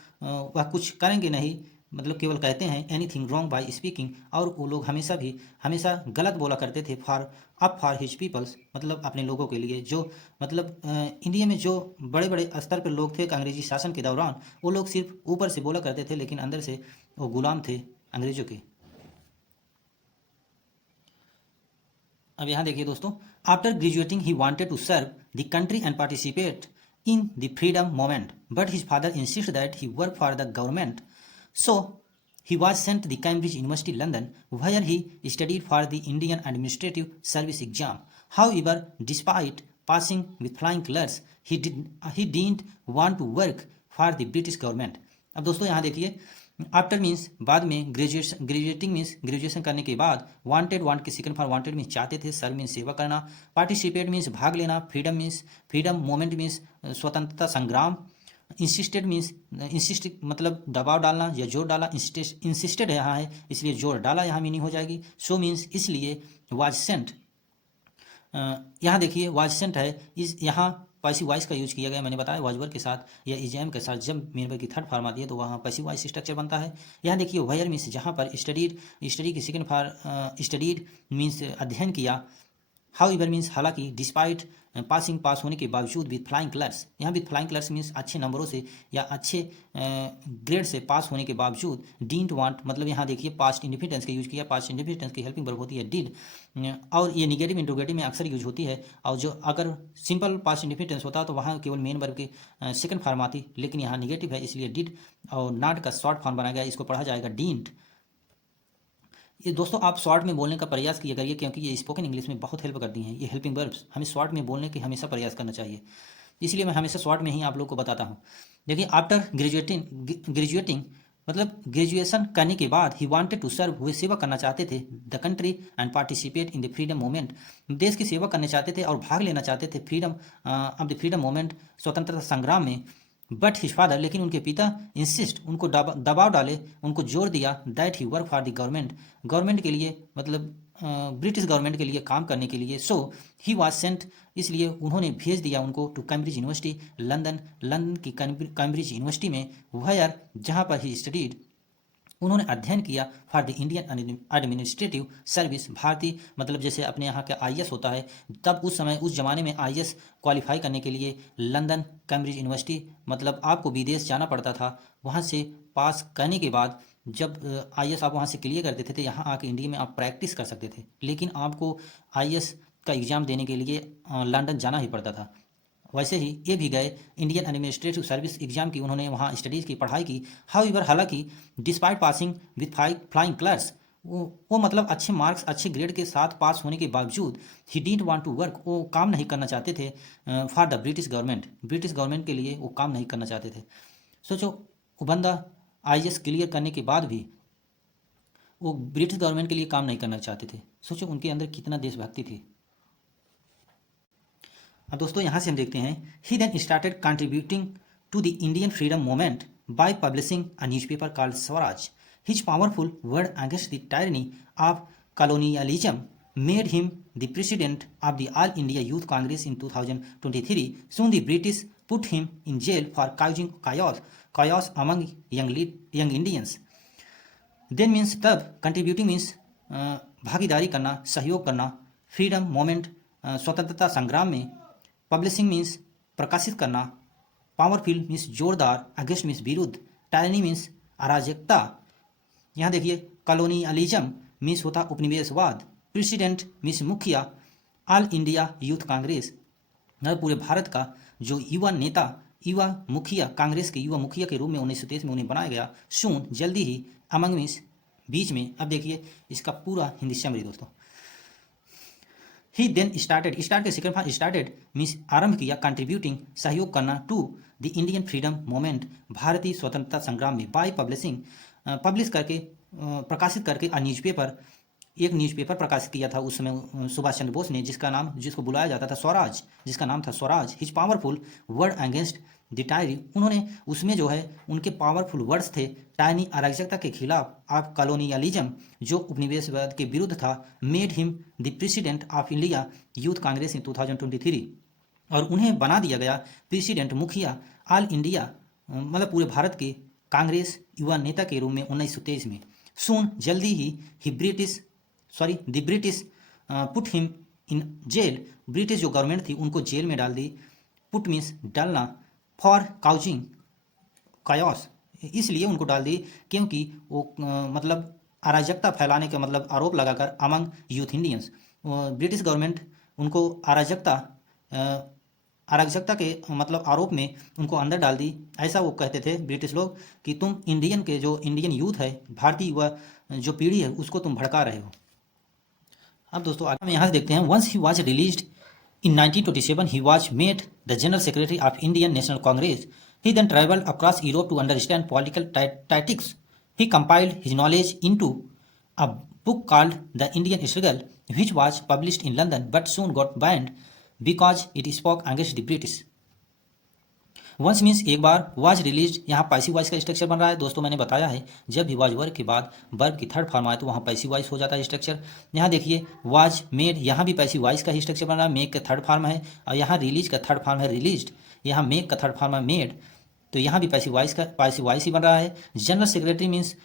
वह कुछ करेंगे नहीं, मतलब केवल कहते हैं एनीथिंग रॉन्ग बाय स्पीकिंग, और वो लोग हमेशा गलत बोला करते थे। फॉर हिज पीपल्स, मतलब अपने लोगों के लिए, जो मतलब इंडिया में जो बड़े बड़े स्तर पर लोग थे अंग्रेजी शासन के दौरान, वो लोग सिर्फ ऊपर से बोला करते थे लेकिन अंदर से वो गुलाम थे अंग्रेजों के। अब यहाँ देखिए दोस्तों, after graduating he wanted to serve the country and participate in the freedom movement, but his father insist that he work for the government. So he was sent to the Cambridge University, London, where he studied for the Indian Administrative Service exam. However, despite passing with flying colors, he didn't want to work for the British government. अब दोस्तों यहाँ देखिए, after means बाद में, graduating means graduation करने के बाद। Wanted, want के सेकंड फॉर वांटेड मीन्स चाहते थे। सर्व मीन्स सेवा करना। पार्टिसिपेट मीन्स भाग लेना। Freedom means freedom, moment means स्वतंत्रता संग्राम। इंसिस्टेड मीन्स इंसिस्ट मतलब दबाव डालना या जोर डाला। इंसिस्टेड यहाँ है इसलिए जोर डाला यहाँ मीनिंग हो जाएगी। सो मीन्स इसलिए। वाज सेंट, यहाँ देखिए वाज सेंट है, इस यहाँ पैसिव वॉइस का यूज किया गया। मैंने बताया वर्बल के साथ या इजम के साथ जब मेन वर्ब की थर्ड फॉर्म आती है तो वहाँ पैसिव वॉइस स्ट्रक्चर बनता है। यहाँ देखिए वायर मीन्स जहाँ पर स्टडीड, स्टडी की सेकंड फॉर्म स्टडीड मीन्स अध्ययन किया। हाउ एवर मीन्स हालांकि, डिस्पाइट पासिंग पास होने के बावजूद, विथ फ्लाइंग कलर्स, यहाँ विथ फ्लाइंग कलर्स मीन्स अच्छे नंबरों से या अच्छे ग्रेड से पास होने के बावजूद। डींट वांट मतलब यहाँ देखिए पास्ट इंडिफिनिटेंस का यूज किया। पास्ट इंडिफिनिटेंस की हेल्पिंग वर्ब होती है डिड, और ये निगेटिव इंट्रोगेटिव में अक्सर यूज होती है। और जो अगर सिंपल पास्ट इंडिफिनिटेंस होता तो वहाँ केवल मेन वर्ब की सेकंड फॉर्म आती, लेकिन यहाँ निगेटिव है इसलिए डिड और नॉट का शॉर्ट फॉर्म बनाया गया, इसको पढ़ा जाएगा डींट। ये दोस्तों आप शॉर्ट में बोलने का प्रयास किया करिए क्योंकि ये स्पोकन इंग्लिश में बहुत हेल्प करती हैं। ये हेल्पिंग वर्ब्स हमें शॉर्ट में बोलने के हमेशा प्रयास करना चाहिए, इसलिए मैं हमेशा शॉर्ट में ही आप लोग को बताता हूँ। देखिए आफ्टर ग्रेजुएटिंग मतलब ग्रेजुएशन करने के बाद ही वांटेड टू सर्व, वे सेवा करना चाहते थे the country and participate in the freedom movement, देश की सेवा करना चाहते थे और भाग लेना चाहते थे freedom of the freedom movement, स्वतंत्रता संग्राम में। बट हिज फादर लेकिन उनके पिता इंसिस्ट उनको दबाव डाले, उनको जोर दिया that he work for the government, government के लिए मतलब ब्रिटिश गवर्नमेंट के लिए काम करने के लिए। सो ही वाज सेंट इसलिए उन्होंने भेज दिया उनको to Cambridge University London, London की कैम्ब्रिज यूनिवर्सिटी में, वेयर जहाँ पर ही स्टडीड उन्होंने अध्ययन किया for the Indian Administrative Service, भारतीय मतलब जैसे अपने यहाँ का आईएएस होता है, तब उस समय उस जमाने में आईएएस क्वालिफाई करने के लिए लंदन कैम्ब्रिज यूनिवर्सिटी मतलब आपको विदेश जाना पड़ता था। वहाँ से पास करने के बाद जब आईएएस आप वहाँ से क्लियर कर देते थे, यहाँ आके इंडिया में आप प्रैक्टिस कर सकते थे, लेकिन आपको आईएएस का एग्ज़ाम देने के लिए लंदन जाना ही पड़ता था। वैसे ही ये भी गए इंडियन एडमिनिस्ट्रेटिव सर्विस एग्जाम की, उन्होंने वहाँ स्टडीज़ की, पढ़ाई की। हाउएवर हालांकि, despite passing with flying colours, वो मतलब अच्छे मार्क्स अच्छे ग्रेड के साथ पास होने के बावजूद he didn't want to work, वो काम नहीं करना चाहते थे for the British government, British government के लिए वो काम नहीं करना चाहते थे। सोचो वो बंदा आईएएस क्लियर करने के बाद भी वो ब्रिटिश गवर्नमेंट के लिए काम नहीं करना चाहते थे। सोचो उनके अंदर कितना देशभक्ति थी। अब दोस्तों यहाँ से हम देखते हैं he then started contributing to the Indian freedom movement by publishing a newspaper called Swaraj. His powerful word against the tyranny of colonialism made him the president of the All India Youth Congress in 2023. Soon the British put him in jail for causing chaos among young Indians. Then means तब, contributing means भागीदारी करना, सहयोग करना, freedom moment स्वतंत्रता संग्राम में, publishing means प्रकाशित करना, पावरफुल मीन्स जोरदार, अगेंस्ट मीन्स विरुद्ध, टायरनी मीन्स अराजकता। यहाँ देखिए कॉलोनियलिज्म मीन्स होता उपनिवेशवाद, प्रेसिडेंट मीन्स मुखिया, ऑल इंडिया यूथ कांग्रेस पूरे भारत का जो युवा नेता, युवा मुखिया, कांग्रेस के युवा मुखिया के रूप में 1923 में उन्हें बनाया गया। सून जल्दी ही, अमंग मीन्स बीच में। अब देखिए इसका पूरा हिंदी समरी दोस्तों। ही देन स्टार्टेड, स्टार्ट के सेकंड फॉर्म स्टार्टेड मीन्स आरंभ किया, कंट्रीब्यूटिंग सहयोग करना, to the Indian freedom movement भारतीय स्वतंत्रता संग्राम में, बाय पब्लिशिंग पब्लिश करके प्रकाशित करके, अ न्यूज़पेपर एक न्यूज़पेपर प्रकाशित किया था उस समय सुभाष चंद्र बोस ने, जिसको बुलाया जाता था स्वराज, जिसका नाम था Swaraj. His powerful word against the tired, उन्होंने उसमें जो है उनके पावरफुल वर्ड्स थे टाइनी अराजकता के खिलाफ, ऑफ कॉलोनियलिज्म जो उपनिवेशवाद के विरुद्ध था, made him the president of India Youth Congress in 2023, और उन्हें बना दिया गया प्रेसिडेंट मुखिया ऑल इंडिया मतलब पूरे भारत के कांग्रेस युवा नेता के रूप में 1923 में। सून जल्दी ही the British put him in jail, British जो गवर्नमेंट थी उनको जेल में डाल दी। पुट मीन्स डालना, फॉर काउजिंग कायोस, इसलिए उनको डाल दी क्योंकि वो मतलब अराजकता फैलाने का मतलब आरोप लगाकर among youth Indians, British government उनको अराजकता के मतलब आरोप में उनको अंदर डाल दी। ऐसा वो कहते थे ब्रिटिश लोग कि तुम इंडियन यूथ है, भारतीय युवा जो पीढ़ी है उसको तुम भड़का रहे हो। अब दोस्तों आगे हम यहाँ से देखते हैं, once he was released in 1927 he was made the general secretary of Indian National Congress. He then travelled across Europe to understand political tactics. He compiled his knowledge into a book called the Indian struggle which was published in London but soon got banned because it spoke against the British. Once means एक बार, was release यहाँ passive voice का structure बन रहा है। दोस्तों मैंने बताया है जब भी वाज वर्ब के बाद वर्ब की थर्ड फॉर्म आए तो वहाँ पैसिव वॉइस हो जाता है स्ट्रक्चर। यहाँ देखिए वाज मेड, यहाँ भी पैसिव वॉइस का ही स्ट्रक्चर बन रहा है, मेक का थर्ड फॉर्म है, और यहाँ रिलीज का थर्ड फॉर्म है रिलीज्ड, यहाँ मेक का थर्ड फॉर्म है मेड, तो यहाँ भी पैसिव वॉइस ही बन रहा है। जनरल सेक्रेटरी मीन्स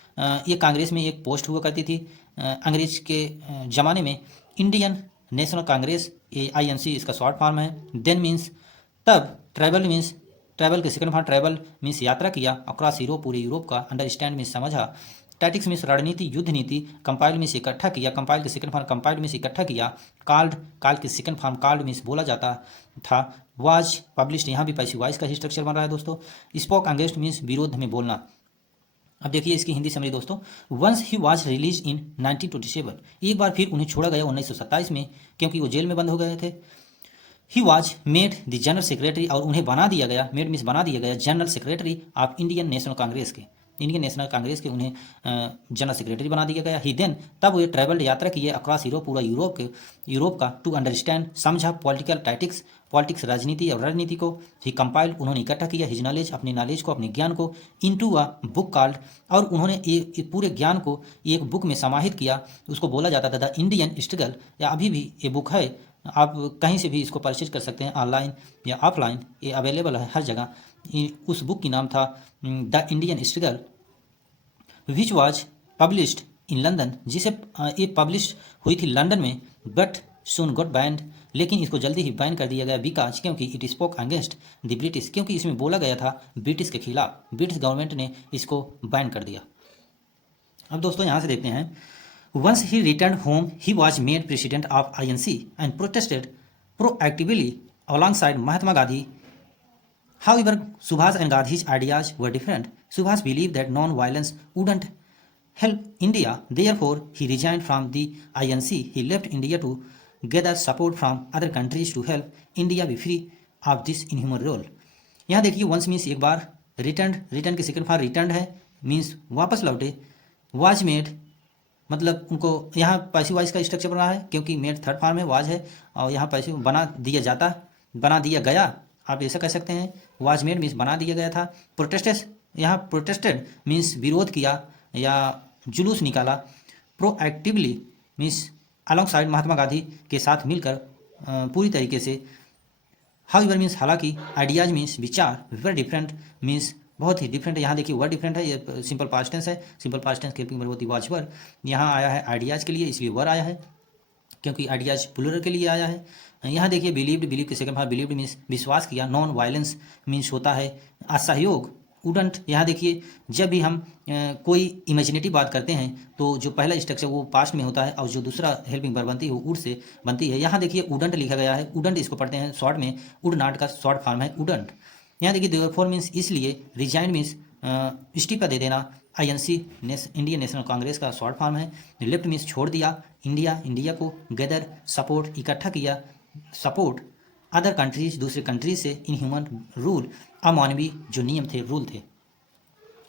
ये कांग्रेस में एक पोस्ट हुआ करती थी अंग्रेज के ज़माने में, इंडियन नेशनल कांग्रेस, INC इसका शॉर्ट फॉर्म है। देन मीन्स तब, ट्रैवल मीन्स ट्रैवल के सेकंड फॉर्म ट्रैवल मीन्स यात्रा किया, अक्रॉस यूरोप पूरे यूरोप का, अंडरस्टैंड मीन्स समझा, टैटिक्स मीन्स रणनीति युद्ध नीति, कंपाइल मीन्स इकट्ठा किया, कंपाइल के सेकंड फॉर्म कंपाइल्ड मीन्स इकट्ठा किया, काल्ड काल के सेकंड फॉर्म काल्ड मीन्स बोला जाता था, वाज पब्लिश्ड, यहाँ भी पैसिव वॉइस का ही स्ट्रक्चर बन रहा है दोस्तों। स्पोक अगेंस्ट मीन्स विरोध में बोलना। अब देखिए इसकी हिंदी समरी दोस्तों। Once he was release in 1927, एक बार फिर उन्हें छोड़ा गया 1927 में, क्योंकि वो जेल में बंद हो गए थे। ही was made the general secretary, और उन्हें बना दिया गया, मेड मीन्स बना दिया गया, general secretary of Indian National Congress के, इंडियन नेशनल कांग्रेस के उन्हें जनरल सेक्रेटरी बना दिया गया। ही देन, तब वे ट्रैवल्ड यात्रा किए अक्रॉस यूरोप पूरा यूरोप का, टू अंडरस्टैंड समझा, पॉलिटिकल टैटिक्स पॉलिटिक्स राजनीति और रणनीति को, ही कंपाइल्ड उन्होंने इकट्ठा किया, हिज नॉलेज अपने नॉलेज को अपने ज्ञान को, इनटू अ बुक कॉल्ड, और उन्होंने ये पूरे ज्ञान को एक बुक में समाहित किया, उसको बोला जाता था द इंडियन स्ट्रगल, या अभी भी ये बुक है, आप कहीं से भी इसको परचेज कर सकते हैं ऑनलाइन या ऑफलाइन, ये अवेलेबल है हर जगह। उस बुक की नाम था the Indian struggle, which was published in London, जिसे ये पब्लिश हुई थी लंदन में, बट सुन गॉट बैंड, लेकिन इसको जल्दी ही बैन कर दिया गया, बिकॉज क्योंकि it spoke against the British, क्योंकि इसमें बोला गया था ब्रिटिश के खिलाफ, ब्रिटिश गवर्नमेंट ने इसको बैन कर दिया। अब दोस्तों यहाँ से देखते हैं, once he return home he was made president of INC and protested proactively alongside Mahatma Gandhi. However, Subhas and Gandhi's ideas were different. Subhas believed that non-violence wouldn't help India. Therefore, he resigned from the INC. He left India to gather support from other countries to help India be free of this inhuman role. यहाँ देखिए once means एक बार, return के second form return है means वापस लौटे, was made मतलब उनको, यहाँ पैसिव वॉइस का स्ट्रक्चर बन रहा है क्योंकि मेड थर्ड फॉर्म है, वाज है, और यहाँ पैसिव बना दिया गया, आप ऐसा कह सकते हैं, वाज मेड मीन्स बना दिया गया था। प्रोटेस्टेड मीन्स विरोध किया या जुलूस निकाला, proactively means along Mahatma Gandhi के साथ मिलकर पूरी तरीके से, हाउएवर मीन्स हालांकि, आइडियाज मीन्स विचार, वेरी डिफरेंट मीन्स बहुत ही डिफरेंट है। यहाँ देखिए वर्ड डिफरेंट है, ये सिंपल पास्ट टेंस है, simple past tense helping verb होती वाज वर, यहाँ आया है आइडियाज के लिए इसलिए वर आया है, क्योंकि आइडियाज प्लूरल के लिए आया है। यहाँ देखिए बिलीव के सेकंड फॉर्म बिलीव्ड मीन्स विश्वास किया, नॉन वायलेंस मीन्स होता है असहयोग, उडंट, यहाँ देखिए जब भी हम कोई इमेजिनेटिव बात करते हैं तो जो पहला स्ट्रक्चर वो पास्ट में होता है और जो दूसरा हेल्पिंग वर्ब बनती है वो उड से बनती है। यहाँ देखिए उडंट लिखा गया है, उडंट इसको पढ़ते हैं शॉर्ट में, उड नॉट का शॉर्ट फॉर्म है उडंट। यहाँ देखिए देयरफॉर मीन्स इसलिए, रिजाइन मीन्स इस्तीफा दे देना, INC इंडियन नेशनल कांग्रेस का शॉर्ट फॉर्म है, लेफ्ट मीन्स छोड़ दिया, इंडिया को, गैदर सपोर्ट इकट्ठा किया, सपोर्ट अदर कंट्रीज दूसरे कंट्रीज से, इन ह्यूमन रूल अमानवीय जो नियम थे रूल थे।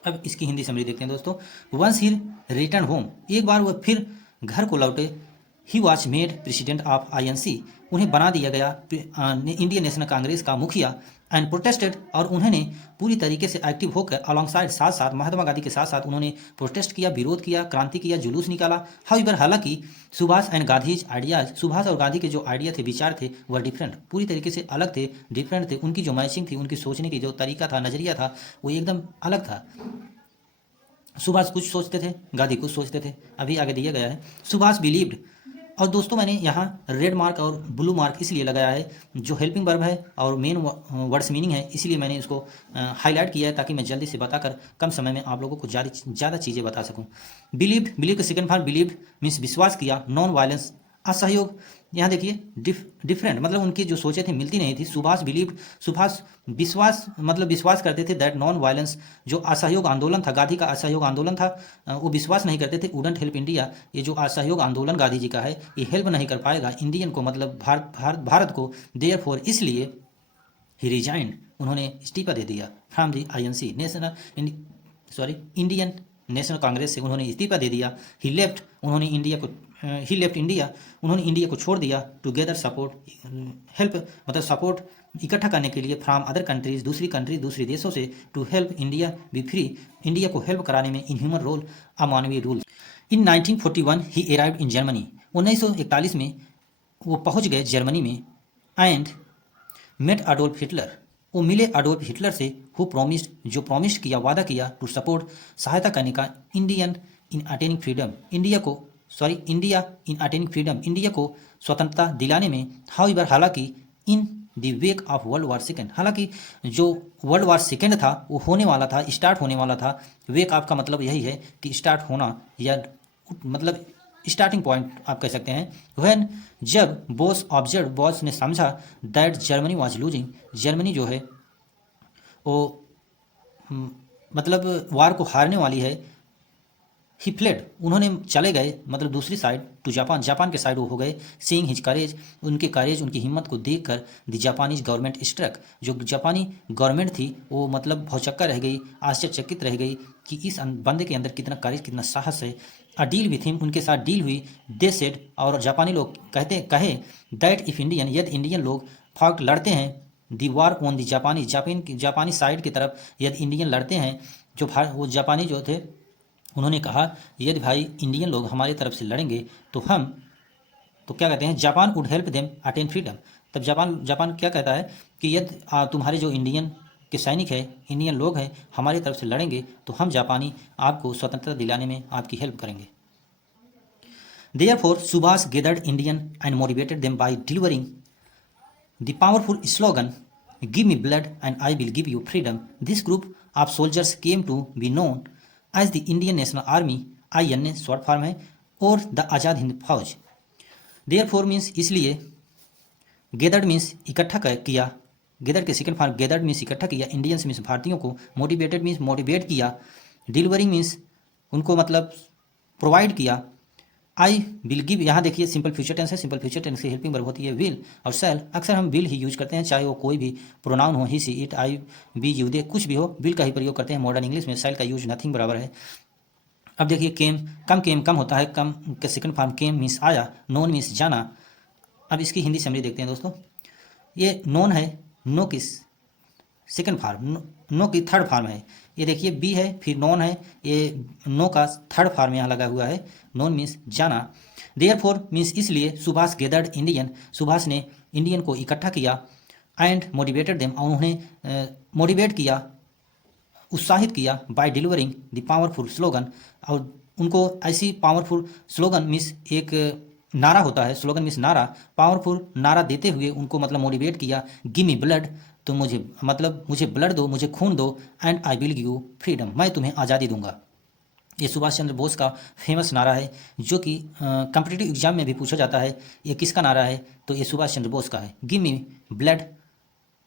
अब इसकी हिंदी समरी देखते हैं दोस्तों। वंस ही रिटर्न होम, एक बार वह फिर घर को लौटे, ही was made president of INC, उन्हें बना दिया गया इंडियन नेशनल कांग्रेस का मुखिया, एंड प्रोटेस्टेड, और उन्होंने पूरी तरीके से एक्टिव होकर अलॉन्गसाइड साथ साथ महात्मा गांधी के साथ साथ उन्होंने प्रोटेस्ट किया, विरोध किया, क्रांति किया, जुलूस निकाला। हाउएवर हालांकि, सुभाष एंड गांधीज आइडियाज, सुभाष और गांधी के जो आइडिया थे, विचार थे, वह डिफरेंट, पूरी तरीके से अलग थे, डिफरेंट थे, उनकी जो मैचिंग थी, उनकी सोचने की जो तरीका था, नजरिया था, वो एकदम अलग था। सुभाष कुछ सोचते थे, गांधी कुछ सोचते थे। अभी आगे दिया गया है, सुभाष बिलीव्ड, और दोस्तों मैंने यहाँ रेड मार्क और ब्लू मार्क इसलिए लगाया है, जो हेल्पिंग वर्ब है और मेन वर्ड्स मीनिंग है, इसलिए मैंने इसको हाईलाइट किया है ताकि मैं जल्दी से बताकर कम समय में आप लोगों को ज़्यादा चीज़ें बता सकूं। बिलीव का सेकंड फॉर्म बिलीव मीन्स विश्वास किया, नॉन वायलेंस असहयोग, यहाँ देखिए डिफरेंट मतलब उनकी जो सोचें थी मिलती नहीं थी। सुभाष विश्वास मतलब विश्वास करते थे दैट नॉन वायलेंस, जो असहयोग आंदोलन था, गांधी का असहयोग आंदोलन था, वो विश्वास नहीं करते थे, वुडंट हेल्प इंडिया, ये जो असहयोग आंदोलन गांधी जी का है ये हेल्प नहीं कर पाएगा इंडियन को, मतलब भारत को। देयरफॉर इसलिए ही रिजाइंड, उन्होंने इस्तीफा दे दिया, from the INC Indian National Congress से उन्होंने इस्तीफा दे दिया। ही लेफ्ट इंडिया, उन्होंने इंडिया को छोड़ दिया। टुगेदर सपोर्ट हेल्प मतलब सपोर्ट इकट्ठा करने के लिए फ्रॉम अदर कंट्रीज, दूसरी देशों से, to help India be free, India को हेल्प कराने में इन ह्यूमन रोल अमानवीय rule. In 1941 he arrived in Germany, 1941 में वो पहुंच गए जर्मनी में। एंड मेट अडोल्फ हिटलर, वो मिले अडोल्फ हिटलर से, हु प्रोमिस्ड, जो प्रोमिस किया, वादा किया, टू सपोर्ट, सहायता करने का, India in attaining freedom, India को स्वतंत्रता दिलाने में। हाउएवर, हालांकि, in the wake of world war second, हालांकि जो वर्ल्ड वार सेकेंड था वो होने वाला था, स्टार्ट होने वाला था। वेक ऑफ का मतलब यही है कि स्टार्ट होना, या मतलब स्टार्टिंग पॉइंट आप कह सकते हैं। व्हेन, जब बॉस ने समझा that Germany was losing, Germany जो है वो मतलब वार को हारने वाली है। ही फ्लेड, उन्होंने चले गए मतलब दूसरी साइड, टू जापान के साइड वो हो गए। सीइंग हिज करेज, उनकी हिम्मत को देखकर, द जापानीज गवर्नमेंट स्ट्रक, जो जापानी गवर्नमेंट थी वो मतलब भौचक्का रह गई, आश्चर्यचकित रह गई कि इस बंदे के अंदर कितना करेज, कितना साहस है। अ डील विथ हिम, उनके साथ डील हुई। दे सेड, और जापानी लोग कहे दैट इफ इंडियन, यदि इंडियन लोग फॉक्ट लड़ते हैं, दी वार ऑन दी जापानी साइड की तरफ, यदि इंडियन लड़ते हैं, वो जापानी जो थे उन्होंने कहा यदि भाई इंडियन लोग हमारी तरफ से लड़ेंगे तो क्या कहते हैं, Japan would help them attain freedom. तब जापान क्या कहता है कि यदि तुम्हारे जो इंडियन के सैनिक है, इंडियन लोग हैं, हमारी तरफ से लड़ेंगे तो हम जापानी आपको स्वतंत्रता दिलाने में आपकी हेल्प करेंगे। Therefore, Subhas gathered Indian and motivated them by delivering the powerful slogan, "Give me blood and I will give you freedom." This group of soldiers came to be known as the Indian National Army, INA short form है, और the आज़ाद हिंद फौज। Therefore means इसलिए, gathered means इकट्ठा किया, gathered के second form gathered means इकट्ठा किया, Indians means भारतीयों को, मोटिवेटेड मीन्स मोटिवेट किया, डिलीवरिंग मीन्स उनको मतलब प्रोवाइड किया। आई विल गिव, यहाँ देखिए सिंपल फ्यूचर टेंस है, सिंपल फ्यूचर टेंस की हेल्पिंग वर्ब होती है विल और शैल। अक्सर हम विल ही यूज करते हैं, चाहे वो कोई भी प्रोनाउन हो, he she it I we you they, कुछ भी हो, विल का ही प्रयोग करते हैं। मॉडर्न इंग्लिश में शैल का यूज नथिंग बराबर है। अब देखिए केम होता है, कम का सेकंड फॉर्म केम मीन्स आया, नोन मीन्स जाना। अब इसकी हिंदी समरी देखते हैं दोस्तों। ये नोन है, नो की सेकंड फॉर्म, नो की थर्ड फॉर्म है। ये देखिए बी है, फिर नॉन है, ये नो का थर्ड फॉर्म यहाँ लगा हुआ है, नॉन मीन्स जाना। देयरफॉर मीन्स इसलिए, सुभाष गेदर्ड इंडियन, सुभाष ने इंडियन को इकट्ठा किया, एंड मोटिवेटेड देम, और उन्हें मोटिवेट किया, उत्साहित किया, by delivering the powerful slogan, और उनको ऐसी पावरफुल स्लोगन मीन्स एक नारा होता है, स्लोगन मीन्स नारा, पावरफुल नारा देते हुए उनको मतलब मोटिवेट किया। गिव मी ब्लड, तो मुझे ब्लड दो, मुझे खून दो, and I will give you freedom, मैं तुम्हें आज़ादी दूंगा। ये सुभाष चंद्र बोस का फेमस नारा है, जो कि कॉम्पिटिटिव एग्जाम में भी पूछा जाता है। ये किसका नारा है, तो ये सुभाष चंद्र बोस का है। गिव मी ब्लड,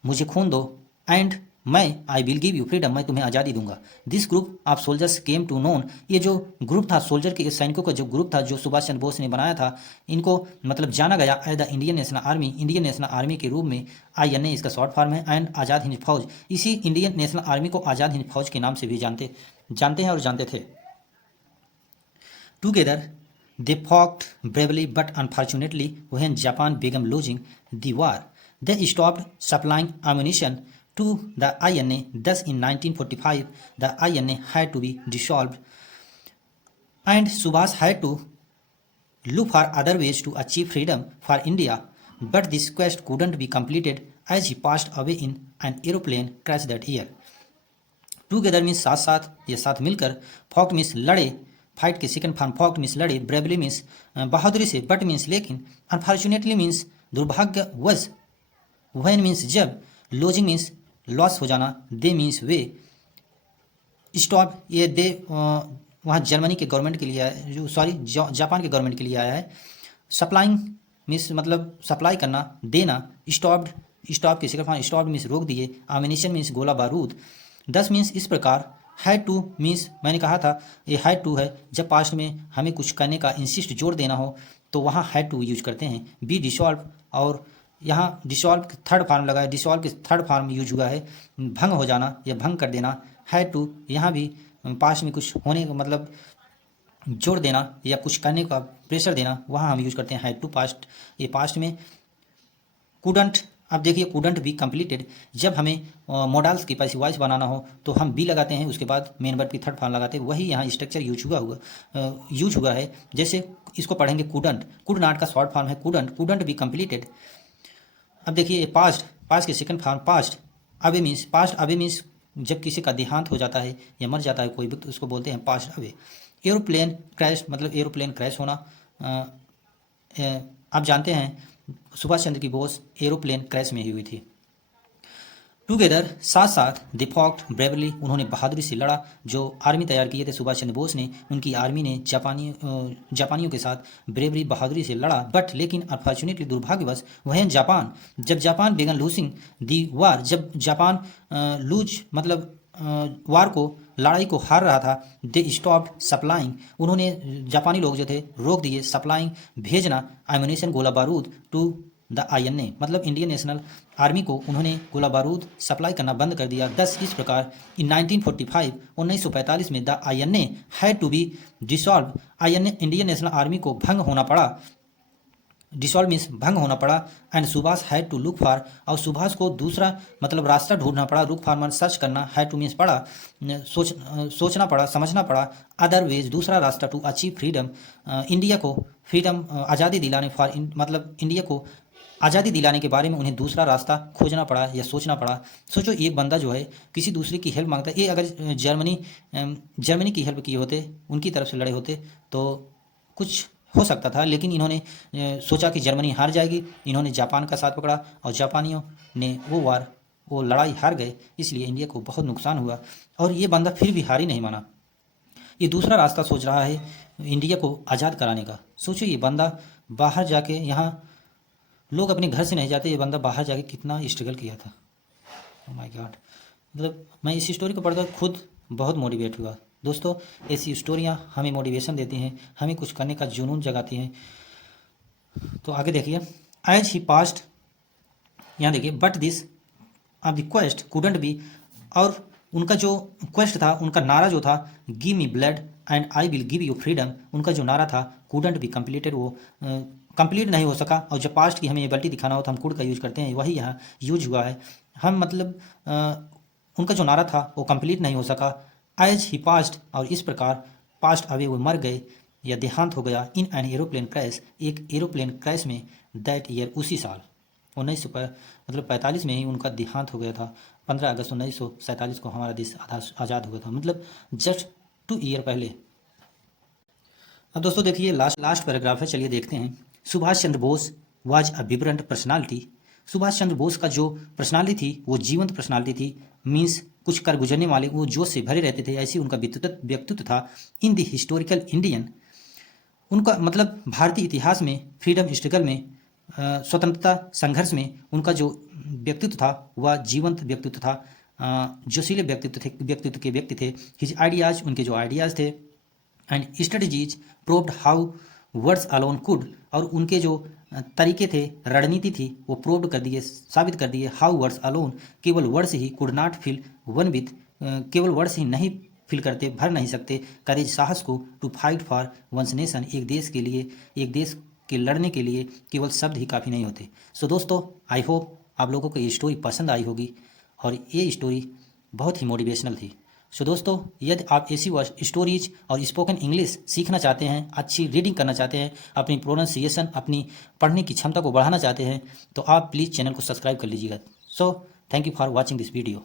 मुझे खून दो, and I will give you freedom, मैं तुम्हें आज़ादी दूंगा। This group of soldiers came to known, ये जो ग्रुप था सोल्जर के सैनिकों का जो ग्रुप था, जो सुभाष चंद्र बोस ने बनाया था, इनको मतलब जाना गया as the Indian national Army के रूप में। INA इसका शॉर्ट फॉर्म है, एंड आज़ाद हिंद फौज, इसी इंडियन नेशनल आर्मी को आज़ाद हिंद फौज के नाम से भी जानते हैं और जानते थे। Together they fought bravely, but unfortunately when Japan began losing the war, they stopped supplying ammunition to the INA. Thus in 1945 the INA had to be dissolved, and Subhas had to look for other ways to achieve freedom for India, but this quest couldn't be completed as he passed away in an aeroplane crash that year. Together means साथ साथ या साथ मिलकर, फॉक्ट means लड़े, fight के second form फॉक्ट means लड़े, bravely means बहादुरी से, बट मीन्स लेकिन, अनफॉर्चुनेटली मीन्स दुर्भाग्यवश, व्हेन मीन्स जब, लॉजिंग मीन्स लॉस हो जाना, दे मीन्स वे, स्टॉप, ये दे वहाँ जर्मनी के गवर्नमेंट के लिए आया, जापान के गवर्नमेंट के लिए आया है। सप्लाइंग मीन्स मतलब सप्लाई करना, देना, स्टॉप के सेकंड फॉर्म स्टॉप मीन्स रोक दिए, आमिनेशन मीन्स गोला बारूद। 10 मीन्स इस प्रकार, हैड टू मीन्स मैंने कहा था ये हैड टू है, जब पास्ट में हमें कुछ करने का इंसिस्ट जोर देना हो तो वहाँ हैड टू यूज करते हैं। बी डिसॉल्व, और यहाँ डिसॉल्व थर्ड फॉर्म लगा है, डिसॉल्व के थर्ड फॉर्म यूज हुआ है, भंग हो जाना या भंग कर देना। हैड टू यहाँ भी पास्ट में कुछ होने का मतलब जोड़ देना या कुछ करने का प्रेशर देना, वहाँ हम यूज करते हैं हैड टू पास्ट। ये पास्ट में कुडंट, अब देखिए कुडंट बी कंप्लीटेड, जब हमें मॉडल्स की पैसिव वॉइस बनाना हो तो हम बी लगाते हैं, उसके बाद मेन वर्ब की थर्ड फॉर्म लगाते हैं, वही यहाँ स्ट्रक्चर यूज हुआ है। जैसे इसको पढ़ेंगे कुडंट, कुड नॉट का शॉर्ट फॉर्म है कुडंट, कुडंट बी कंप्लीटेड। अब देखिए पास्ट, पास्ट के second form passed away means, passed away means जब किसी का देहांत हो जाता है या मर जाता है कोई भी तो उसको बोलते हैं पास्ट अवे। एरोप्लेन क्रैश मतलब एरोप्लेन क्रैश होना। आप जानते हैं सुभाष चंद्र की बोस एरोप्लेन क्रैश में ही हुई थी। टुगेदर साथ साथ दे फॉक्ट ब्रेवली, उन्होंने बहादुरी से लड़ा। जो आर्मी तैयार किए थे सुभाष चंद्र बोस ने, उनकी आर्मी ने जापानियों के साथ ब्रेवरी बहादुरी से लड़ा। बट लेकिन अनफॉर्चुनेटली दुर्भाग्यवश वह जापान, जब जापान बेगन लूजिंग दी वार, जब जापान लूज मतलब वार को, लड़ाई को हार रहा था, दे स्टॉप्ड सप्लाइंग, उन्होंने जापानी लोग जो थे रोक दिए सप्लाइंग भेजना एमुनेशन गोला बारूद टू द INA मतलब इंडियन नेशनल आर्मी को उन्होंने गोला बारूद सप्लाई करना बंद कर दिया। 10 इस प्रकार इन 1945 1945 में the INA had to be dissolve, INA Indian national army को भंग होना पड़ा, डिसॉल्व मीन्स भंग होना पड़ा। And Subhash had to look for, और सुभाष को दूसरा मतलब रास्ता ढूंढना पड़ा, लुक फॉर मान सर्च करना, हैड टू मीन्स पड़ा, सोचना पड़ा, समझना पड़ा, अदर वेज दूसरा रास्ता टू अचीव फ्रीडम, इंडिया को फ्रीडम आज़ादी दिलाने, फॉर मतलब इंडिया को आज़ादी दिलाने के बारे में उन्हें दूसरा रास्ता खोजना पड़ा या सोचना पड़ा। सोचो एक बंदा जो है किसी दूसरे की हेल्प मांगता है, ये अगर जर्मनी की हेल्प किए होते, उनकी तरफ से लड़े होते तो कुछ हो सकता था, लेकिन इन्होंने सोचा कि जर्मनी हार जाएगी, इन्होंने जापान का साथ पकड़ा और जापानियों ने वो लड़ाई हार गए, इसलिए इंडिया को बहुत नुकसान हुआ। और ये बंदा फिर भी हार ही नहीं माना, ये दूसरा रास्ता सोच रहा है इंडिया को आज़ाद कराने का। सोचो ये बंदा बाहर जाके, यहाँ लोग अपने घर से नहीं जाते, ये बंदा बाहर जाके कितना स्ट्रगल किया था। ओह माय गॉड, मतलब मैं इस स्टोरी को पढ़कर खुद बहुत मोटिवेट हुआ। दोस्तों ऐसी स्टोरियाँ हमें मोटिवेशन देती हैं, हमें कुछ करने का जुनून जगाती हैं। तो आगे देखिए, एज ही पास्ट, यहाँ देखिए, बट दिस अब द क्वेस्ट कुडंट बी, और उनका जो क्वेस्ट था, उनका नारा जो था, give me blood and I will give you freedom, उनका जो नारा था कुडंट बी कंप्लीटेड, वो कंप्लीट नहीं हो सका। और जब पास्ट की हमें एबिलिटी दिखाना हो तो हम कुड का यूज करते हैं, वही यहाँ यूज हुआ है। हम मतलब उनका जो नारा था वो कंप्लीट नहीं हो सका। एज ही पास्ट, और इस प्रकार पास्ट अवे वो मर गए या देहांत हो गया, इन एन एरोप्लेन क्रैश, एक एरोप्लेन क्रैश में, दैट ईयर उसी साल 1945 में ही उनका देहांत हो गया था। 15 अगस्त 1947 को हमारा देश आज़ाद हुआ था, मतलब जस्ट 2 ईयर पहले। अब दोस्तों देखिए लास्ट पैराग्राफ है, चलिए देखते हैं। Subhash Chandra Bose was a vibrant personality, Subhash Chandra Bose का जो पर्सनालिटी थी वो जीवंत पर्सनालिटी थी, मीन्स कुछ कर गुजरने वाले, वो जोश से भरे रहते थे, ऐसी उनका व्यक्तित्व था। इन द हिस्टोरिकल इंडियन, उनका मतलब भारतीय इतिहास में फ्रीडम स्ट्रगल में, स्वतंत्रता संघर्ष में उनका जो व्यक्तित्व था वह जीवंत व्यक्तित्व था, जोशीले व्यक्तित्व के व्यक्ति थे। हिज आइडियाज, उनके जो आइडियाज़ थे, and strategies proved how words alone could, और उनके जो तरीके थे, रणनीति थी, वो प्रूव्ड कर दिए, साबित कर दिए, हाउ वर्ड्स अलोन, केवल वर्ड्स ही, could not fill one with, केवल वर्ड्स ही नहीं फिल करते, भर नहीं सकते, करेज, साहस को, to fight for one's nation, एक देश के लिए, एक देश के लड़ने के लिए केवल शब्द ही काफ़ी नहीं होते। सो दोस्तों आई होप आप लोगों को ये स्टोरी पसंद आई होगी, और ये स्टोरी बहुत ही मोटिवेशनल थी। सो दोस्तों यदि आप ऐसी स्टोरीज और स्पोकन इंग्लिश सीखना चाहते हैं, अच्छी रीडिंग करना चाहते हैं, अपनी प्रोनाउंसिएशन, अपनी पढ़ने की क्षमता को बढ़ाना चाहते हैं, तो आप प्लीज़ चैनल को सब्सक्राइब कर लीजिएगा। So thank you for watching this video.